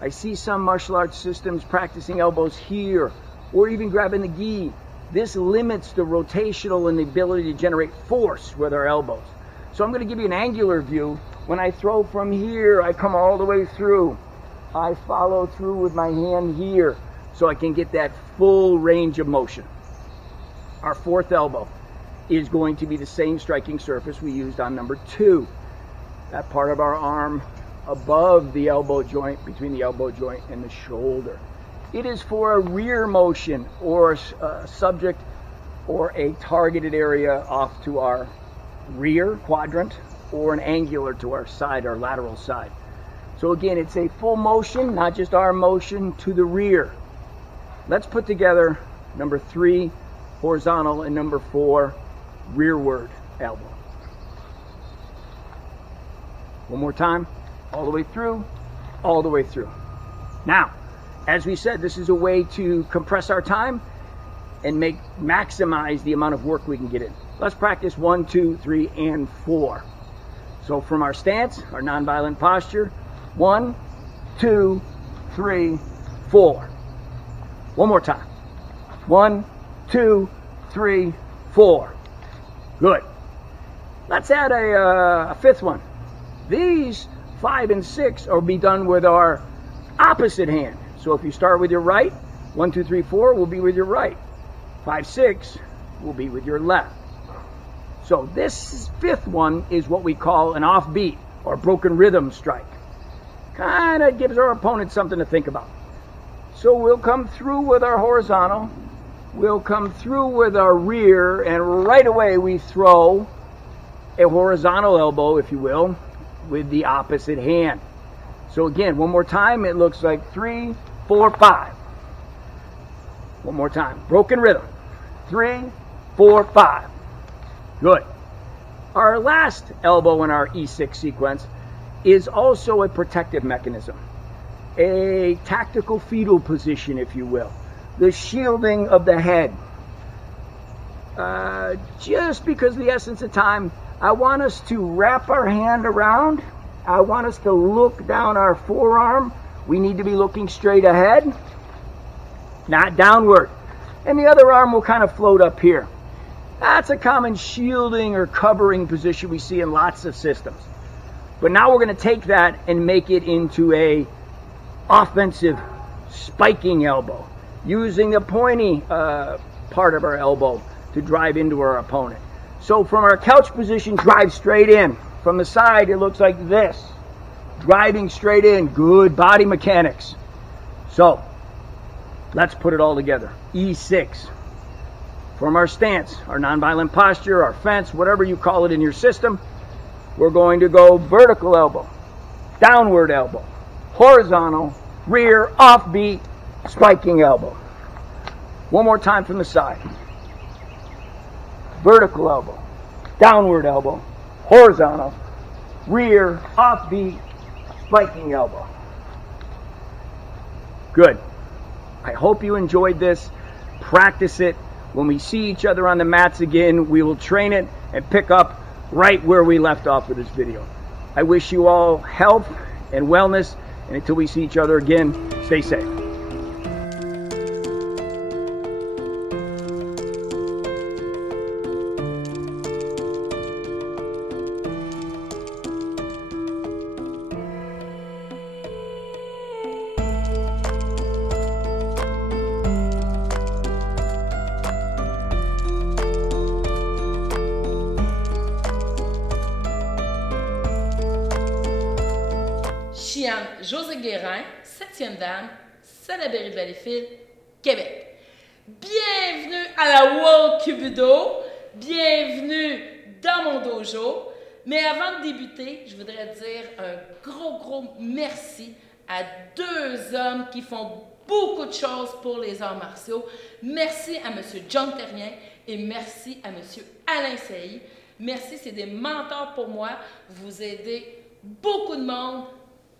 I see some martial arts systems practicing elbows here, or even grabbing the gi. This limits the rotational and the ability to generate force with our elbows. So I'm going to give you an angular view. When I throw from here, I come all the way through. I follow through with my hand here, so I can get that full range of motion. Our 4th elbow is going to be the same striking surface we used on number 2. That part of our arm above the elbow joint, between the elbow joint and the shoulder. It is for a rear motion or a subject or a targeted area off to our rear quadrant or an angular to our side, our lateral side. So again, it's a full motion, not just arm motion to the rear. Let's put together number 3, horizontal, and number 4, rearward elbow. One more time, all the way through, all the way through. Now, as we said, this is a way to compress our time and maximize the amount of work we can get in. Let's practice 1, 2, 3, and 4. So from our stance, our nonviolent posture, 1, 2, 3, 4. One more time. 1, 2, 3, 4. Good. Let's add a fifth one. These 5 and 6 will be done with our opposite hand. So if you start with your right, 1, 2, 3, 4 will be with your right. 5, 6 will be with your left. So this fifth one is what we call an offbeat or broken rhythm strike. Kind of gives our opponent something to think about. So we'll come through with our horizontal, we'll come through with our rear, and right away we throw a horizontal elbow, if you will, with the opposite hand. So again, one more time, it looks like 3, 4, 5. One more time, broken rhythm. 3, 4, 5. Good. Our last elbow in our E6 sequence is also a protective mechanism. A tactical fetal position, if you will. The shielding of the head. Just because of the essence of time, I want us to wrap our hand around. I want us to look down our forearm. We need to be looking straight ahead, not downward. And the other arm will kind of float up here. That's a common shielding or covering position we see in lots of systems. But now we're going to take that and make it into a offensive spiking elbow, using the pointy part of our elbow to drive into our opponent. So from our couch position, drive straight in. From the side, it looks like this. Driving straight in. Good body mechanics. So, let's put it all together. E6. From our stance, our nonviolent posture, our fence, whatever you call it in your system, we're going to go vertical elbow, downward elbow, horizontal, rear, offbeat, spiking elbow. One more time from the side. Vertical elbow, downward elbow, horizontal, rear, offbeat, spiking elbow. Good. I hope you enjoyed this. Practice it. When we see each other on the mats again, we will train it and pick up right where we left off with this video. I wish you all health and wellness, and until we see each other again, stay safe. José Guérin, 7e dame, Salaberry de Valleyfield, Québec. Bienvenue à la World Kobudo, bienvenue dans mon dojo. Mais avant de débuter, je voudrais dire un gros merci à 2 hommes qui font beaucoup de choses pour les arts martiaux. Merci à M. John Terrien et merci à M. Alain Sailly. Merci, c'est des mentors pour moi. Vous aidez beaucoup de monde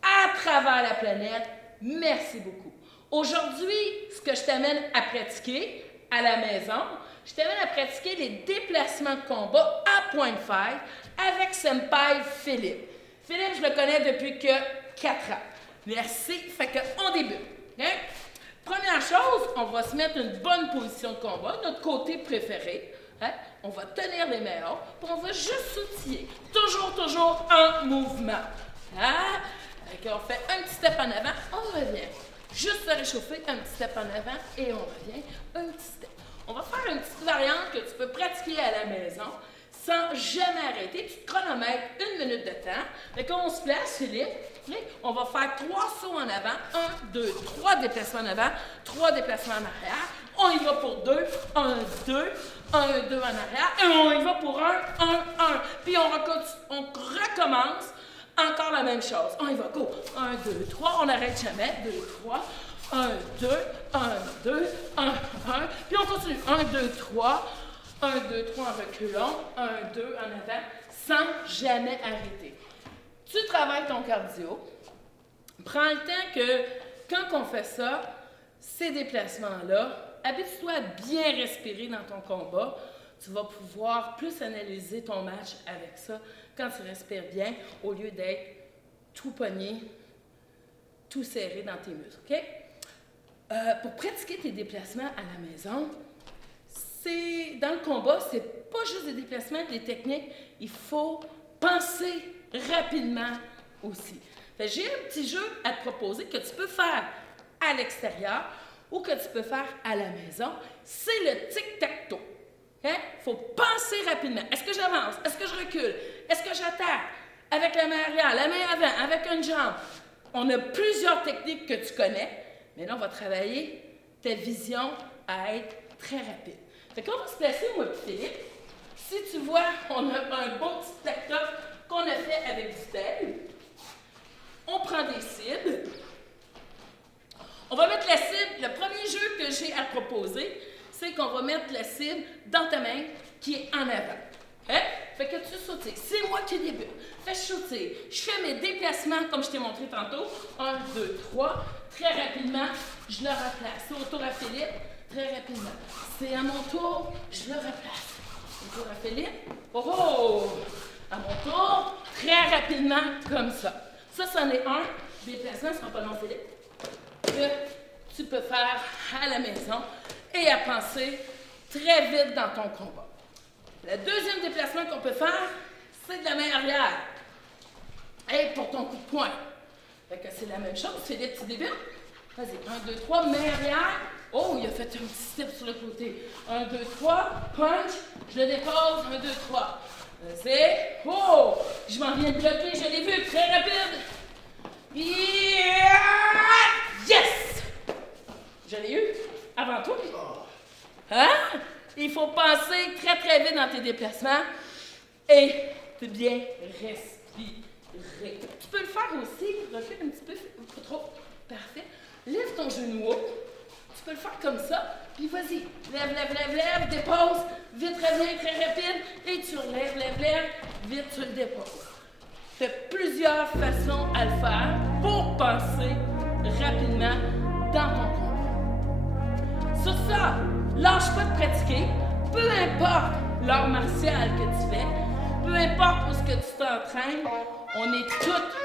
à travers la planète. Merci beaucoup. Aujourd'hui, ce que je t'amène à pratiquer à la maison, je t'amène à pratiquer les déplacements de combat à point de faille avec Senpai Philippe. Philippe, je le connais depuis que 4 ans. Merci. Fait qu'on débute. Okay? Première chose, on va se mettre une bonne position de combat, notre côté préféré. Hein? On va tenir les mains hautes, puis on va juste sautiller. Toujours en mouvement. Hein? On fait un petit step en avant, on revient. Juste se réchauffer, un petit step en avant et on revient, un petit step. On va faire une petite variante que tu peux pratiquer à la maison sans jamais arrêter. Tu te chronomètres 1 minute de temps. Fait qu'on se place, Philippe, On va faire 3 sauts en avant. 1, 2, 3 déplacements en avant, 3 déplacements en arrière. On y va pour 2, 1, 2, 1, 2 en arrière. Et on y va pour 1, 1, 1. Puis on recommence encore la même chose. On y va, go. 1, 2, 3. On n'arrête jamais. 2, 3. 1, 2, 1, 2, 1, 1. Puis on continue. 1, 2, 3. 1, 2, 3 en reculant. 1, 2 en avant. Sans jamais arrêter. Tu travailles ton cardio. Prends le temps que, quand on fait ça, ces déplacements-là, habitue-toi à bien respirer dans ton combat. Tu vas pouvoir plus analyser ton match avec ça quand tu respires bien, au lieu d'être tout pogné, tout serré dans tes muscles. OK? Pour pratiquer tes déplacements à la maison, dans le combat, c'est pas juste des déplacements, des techniques. Il faut penser rapidement aussi. J'ai un petit jeu à te proposer que tu peux faire à l'extérieur ou que tu peux faire à la maison. C'est le tic-tac-toe. Il faut penser rapidement. Est-ce que j'avance? Est-ce que je recule? Est-ce que j'attaque? Avec la main arrière, la main avant, avec une jambe. On a plusieurs techniques que tu connais, mais là, on va travailler ta vision à être très rapide. Fait qu'on va se placer, moi et Philippe. Si tu vois, on a un beau petit tac-tac qu'on a fait avec du tel. On prend des cibles. On va mettre la cible. Le premier jeu que j'ai à te proposer, c'est qu'on va mettre la cible dans ta main qui est en avant. Hein? Fait que tu sautes. C'est moi qui débute. Fais sauter. Je fais mes déplacements comme je t'ai montré tantôt. 1, 2, 3. Très rapidement, je le replace. C'est au tour à Philippe. Très rapidement. C'est à mon tour, je le replace. Au tour à Philippe. Oh! À mon tour, très rapidement, comme ça. Ça, c'en est un déplacement, ce sera pas long, Philippe, que tu peux faire à la maison et à penser très vite dans ton combat. Le deuxième déplacement qu'on peut faire, c'est de la main arrière. Et pour ton coup de poing. Fait que c'est la même chose. Philippe, tu débutes. Vas-y, 1, 2, 3, main arrière. Oh, il a fait un petit step sur le côté. 1, 2, 3, punch. Je le dépose. 1, 2, 3. Vas-y. Oh, je m'en viens de bloquer. Je l'ai vu. Très rapide. Yeah! Yes! Je l'ai eu avant toi. Hein? Il faut penser très, très vite dans tes déplacements et bien respirer. Tu peux le faire aussi. Recule un petit peu. Pas trop. Parfait. Lève ton genou haut. Tu peux le faire comme ça. Puis vas-y. Lève, lève, lève, lève. Dépose. Vite, reviens, très rapide. Et tu relèves, lève, lève. Vite, tu le déposes. Tu as plusieurs façons à le faire pour penser rapidement dans ton combat. Sur ça, lâche pas de pratiquer. Peu importe l'art martial que tu fais, peu importe où ce que tu t'entraînes, on est toutes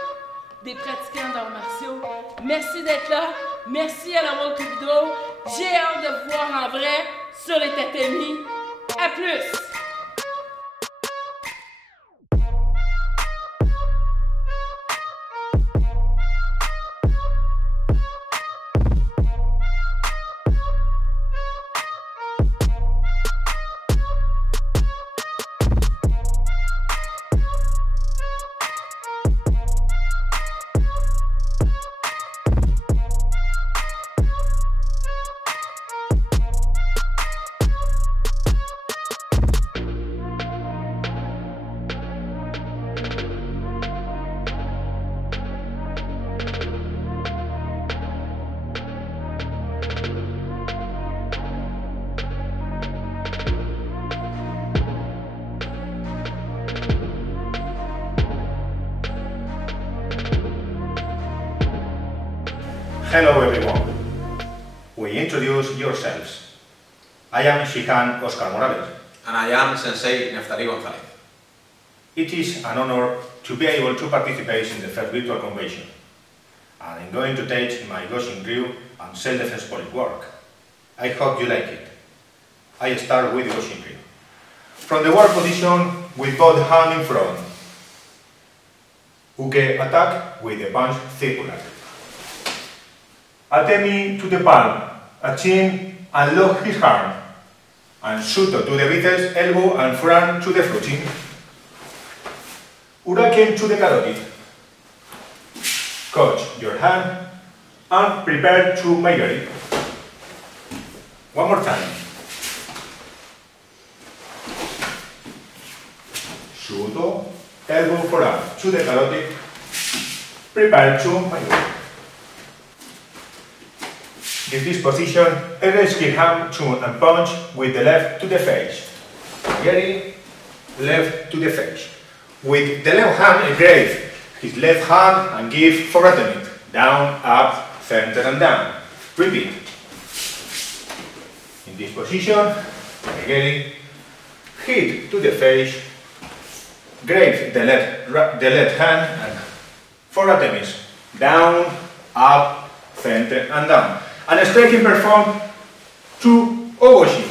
des pratiquants d'arts martiaux. Merci d'être là. Merci à la World Kobudo. J'ai hâte de vous voir en vrai sur les tatamis. À plus! Hello everyone. We introduce yourselves. I am Shihan Oscar Morales. And I am Sensei Neftali Gonzalez. It is an honor to be able to participate in the first virtual convention. And I'm going to teach my Goshin Ryu and self-defense police work. I hope you like it. I start with Goshin Ryu. From the war position with both hands in front. Uke attack with the punch circular. Atemi to the palm, a chin and lock his arm. And Shuto to the wrist, elbow and front to the fluting. Uraken to the carotid. Scotch your hand and prepare to migrate. One more time. Shuto, elbow forearm to the carotid, prepare to migrate. In this position, erase his hand to and punch with the left to the face. Migrate, left to the face. With the left hand, engrave his left hand and give for a minute. Down, up, center and down. Repeat. In this position, again, hit to the face, grab the left hand and for a tennis. Down, up, center and down. And striking perform 2 ogoshi.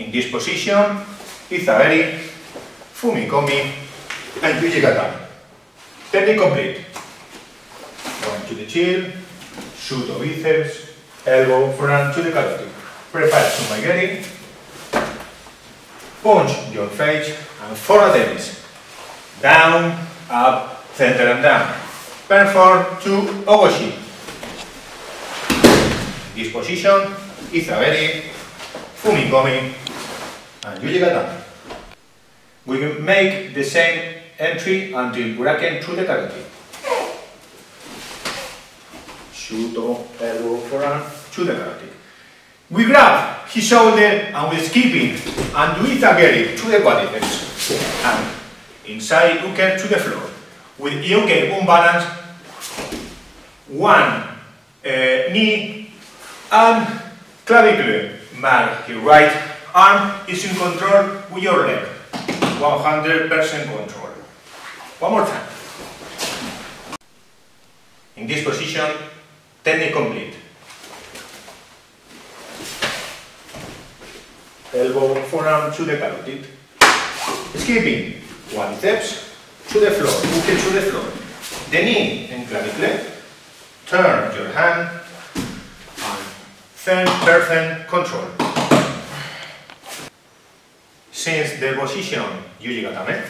In this position, Izagari, Fumikomi, and Yujigata. Technique complete. 1 to the chill, shuto biceps, elbow front to the carotid. Prepare to migrate. Punch your face and for a tennis. Down, up, center and down. Perform 2 ogoshi. In this position, Izagari, Fumikomi, and Yujigata. We will make the same entry until Buraken to the carotid. Shuto, elbow, forearm to the carotid. We grab his shoulder and we skip it and do Izagari to the quadriceps. And inside uke to the floor. With uke unbalance, 1 knee and clavicle. Mark your right arm is in control with your leg. 100% control. One more time. In this position, technique complete. Elbow, forearm to the carotid. Skipping quadriceps to the floor, hook to the floor. The knee and clavicle. Turn your hand and 10% control. Since the position Yujigatame,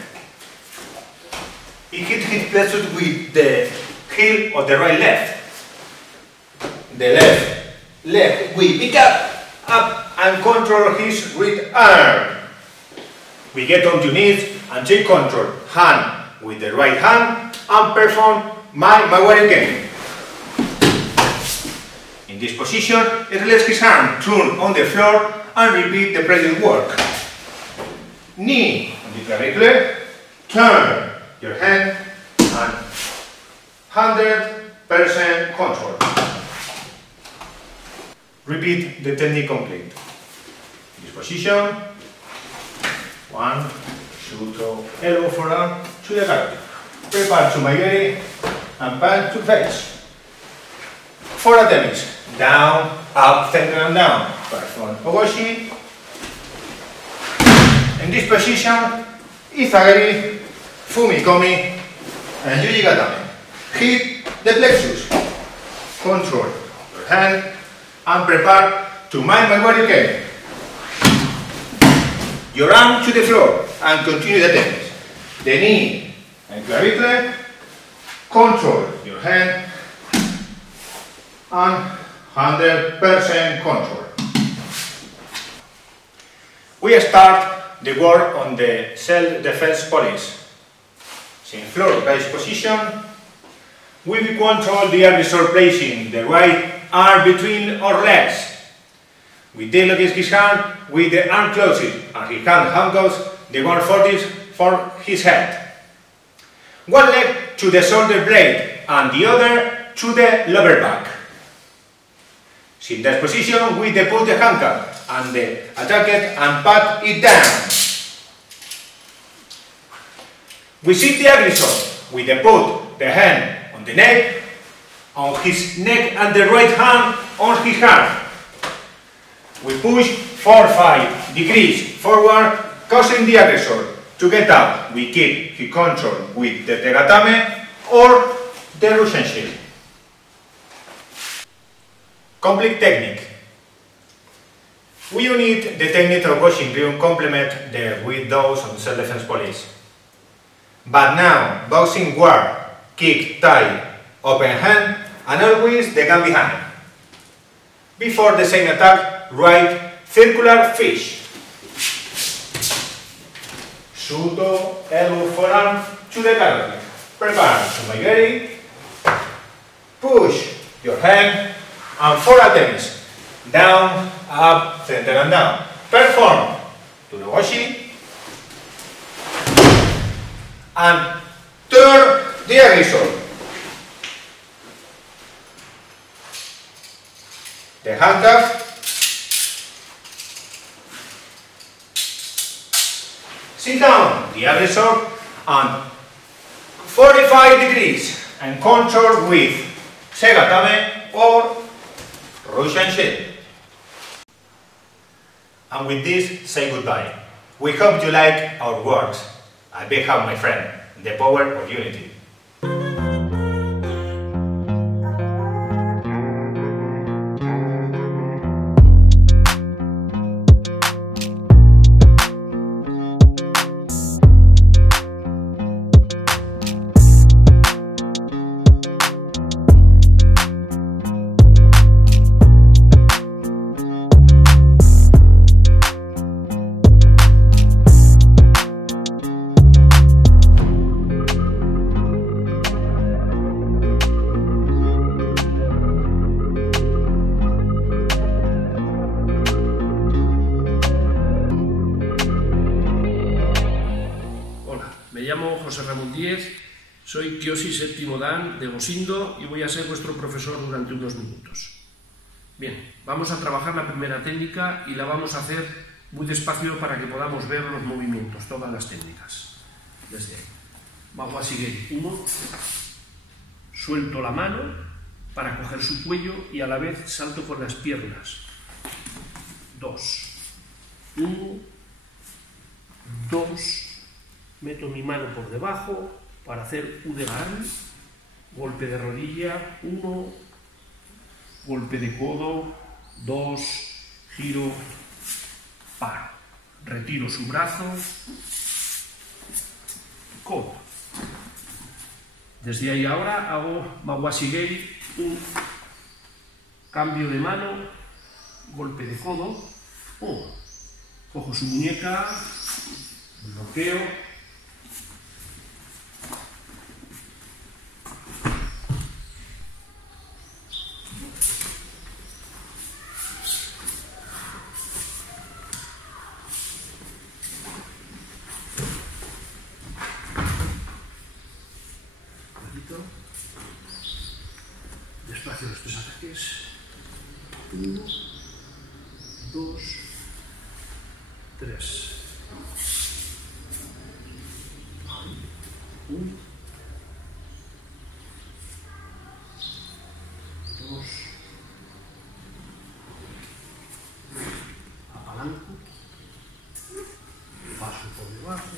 he hit his plexus with the heel of the right leg. The left leg we pick up and control his right arm. We get on your knees and take control hand with the right hand and perform my warrior game. In this position, release his arm, turn on the floor and repeat the previous work. Knee on the clavicle, turn your hand and 100% control. Repeat the technique complete. In this position, 1, shuto, elbow forearm to the carotid. Prepare to migrate and pan to face. For a tennis, down, up, center and down. Perform ogoshi. In this position, Izagari, Fumikomi, and Yujigatame. Hit the plexus. Control your hand and prepare to mind my warrior game. Your arm to the floor and continue the tennis. The knee and clavicle. Control your hand and 100% control. We start the work on the self-defense police. In floor-based position, we will control the aggressor placing the right arm between our legs. We deal against his hand with the arm closed and his hand handcuffs the 140 for his head. One leg to the shoulder blade and the other to the lower back. In that position, we put the handcuff and the attacker and pat it down. We sit the aggressor. We put the hand on the neck, on his neck and the right hand on his hand. We push 4 or 5 degrees forward, causing the aggressor to get up. We keep his control with the tegatame or the Russian shield. Complete technique. We unite the technique of washing room complement with those on self-defense police. But now, boxing guard, kick, tie, open hand, and always the gun behind. Before the same attack, write circular fish. Shuto, elbow, forearm to the carotid. Prepare sumigeri. Push your hand and 4 attempts. Down, up, center and down. Perform to the washi. And turn the aggressor. The handcuff. Sit down, the aggressor, and 45 degrees and control with segatame or Russian shape. And with this, say goodbye. We hope you like our works. A big hug, my friend. The power of unity. Soy Kyoshi VII Dan de Gosindo y voy a ser vuestro profesor durante unos minutos. Bien, vamos a trabajar la primera técnica y la vamos a hacer muy despacio para que podamos ver los movimientos, todas las técnicas. Desde ahí. Vamos a seguir. 1, suelto la mano para coger su cuello y a la vez salto con las piernas. 2, 1, 2, meto mi mano por debajo para hacer udegaran, golpe de rodilla, 1, golpe de codo, 2, giro, paro. Retiro su brazo, codo. Desde ahí ahora hago mawashigei, un cambio de mano, golpe de codo, cojo su muñeca, bloqueo, despacio los 3 ataques, 1, 2, 3, 1, 2, apalanco, paso por debajo,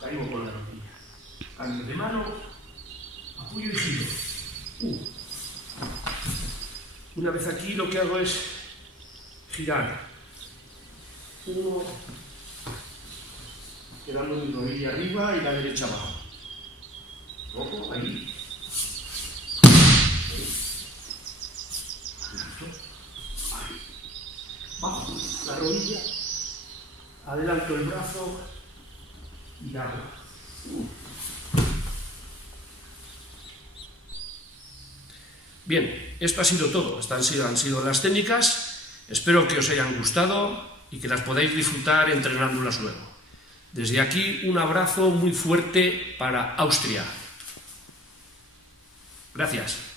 caigo con la rodilla. Cambio de mano, apoyo y giro. Una vez aquí lo que hago es girar. 1, quedando mi rodilla arriba y la derecha abajo. Ojo, ahí. Ahí. Bajo la rodilla, adelanto el brazo y hago. Bien, esto ha sido todo. Estas han sido las técnicas. Espero que os hayan gustado y que las podáis disfrutar entrenándolas luego. Desde aquí, un abrazo muy fuerte para Austria. Gracias.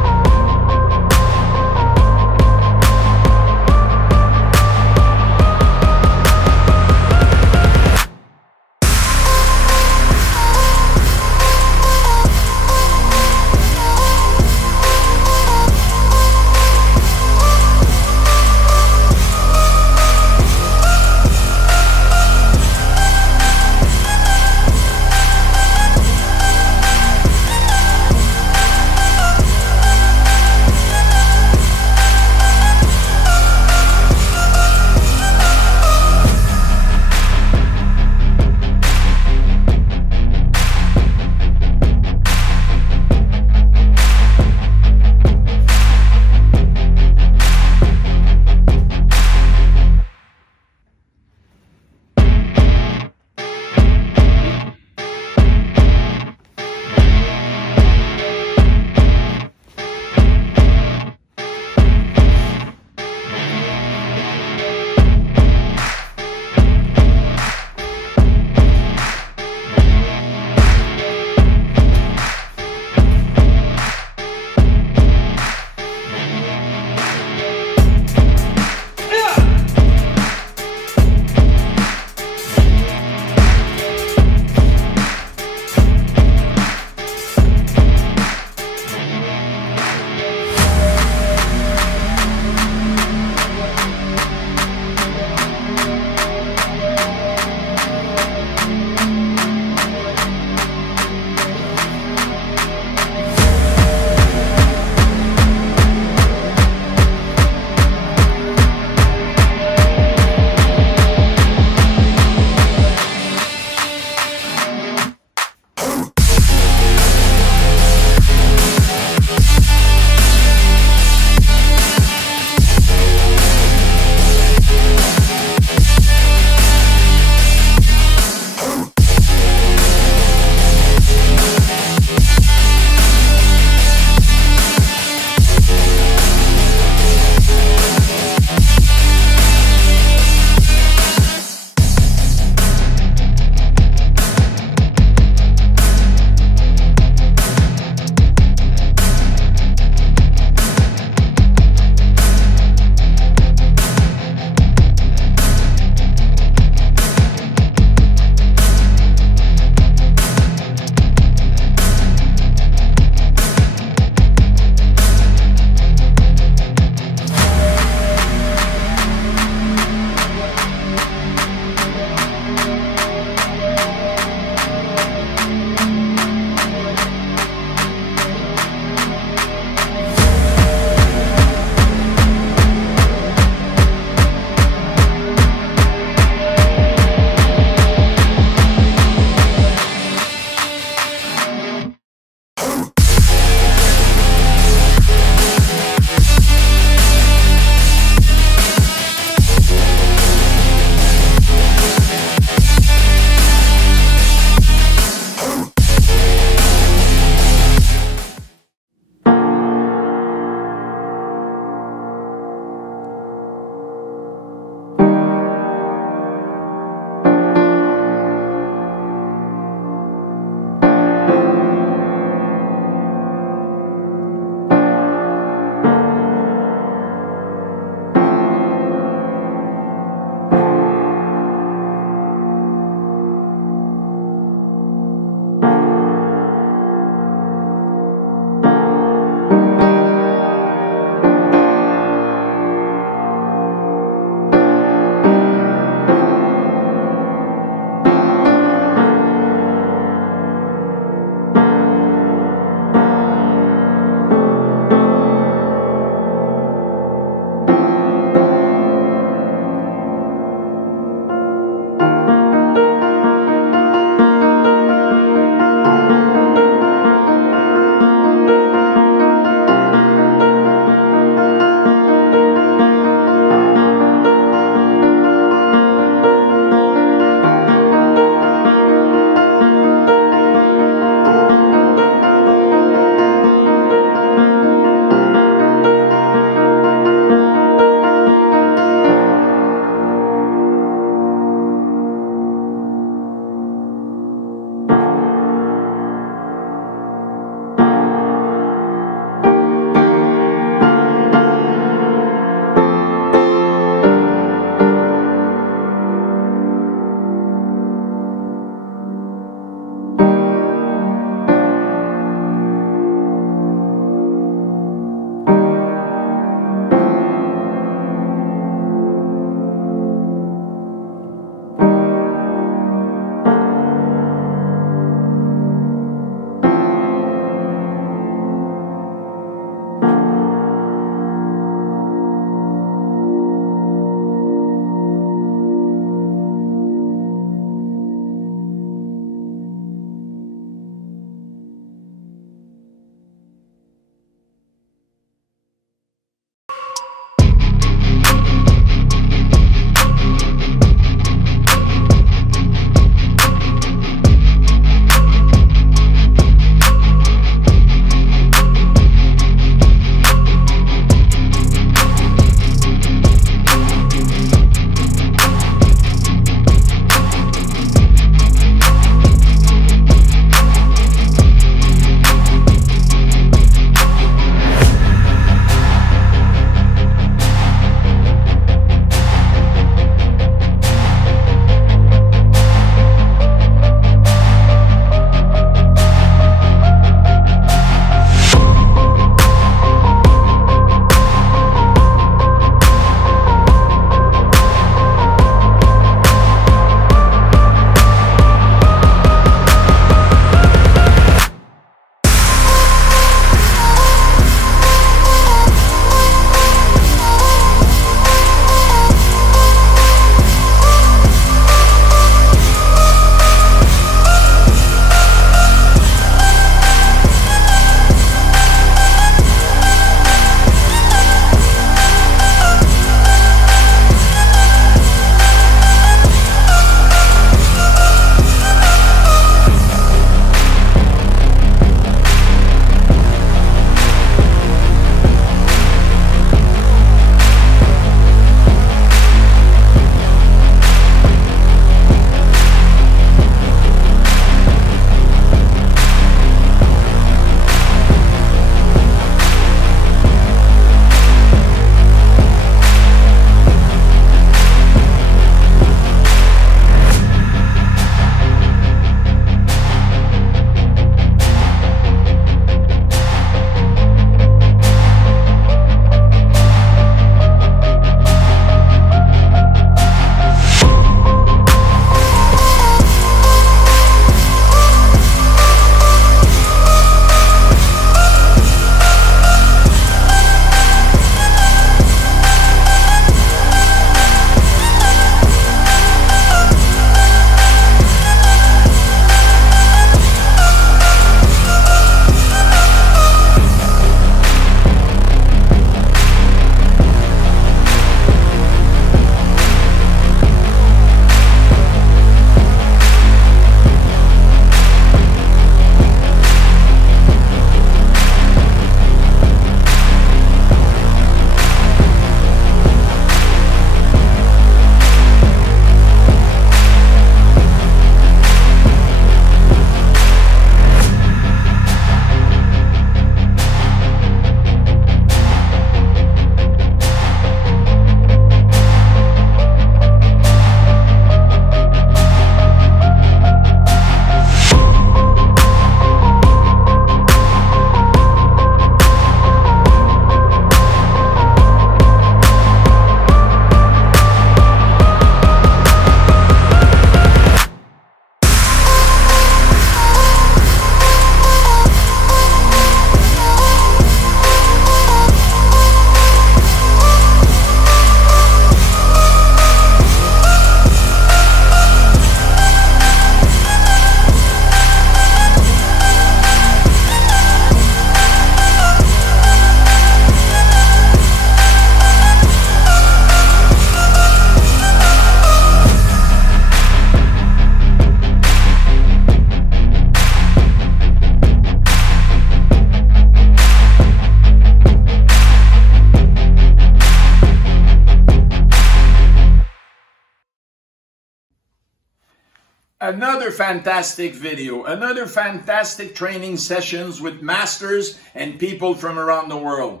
Another fantastic video, another fantastic training sessions with masters and people from around the world.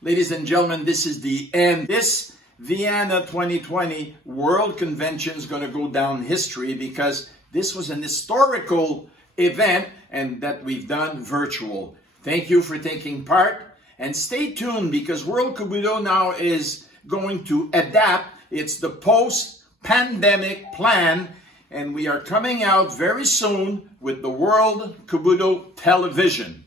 Ladies and gentlemen, this is the end. This Vienna 2020 World Convention is going to go down history because this was an historical event and that we've done virtual. Thank you for taking part and stay tuned because World Kobudo now is going to adapt. It's the post-pandemic plan and we are coming out very soon with the World Kobudo television.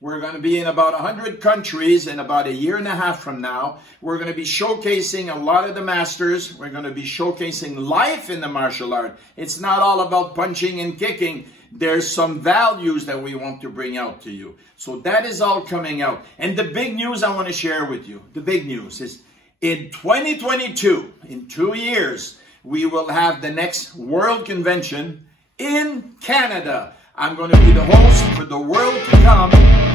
We're going to be in about 100 countries in about a year and a half from now. We're going to be showcasing a lot of the masters. We're going to be showcasing life in the martial art. It's not all about punching and kicking. There's some values that we want to bring out to you. So that is all coming out. And the big news I want to share with you, the big news is in 2022, in 2 years, we will have the next World Convention in Canada. I'm going to be the host for the world to come.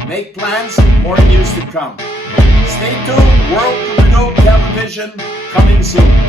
Make plans, more news to come. Stay tuned, World Kobudo television coming soon.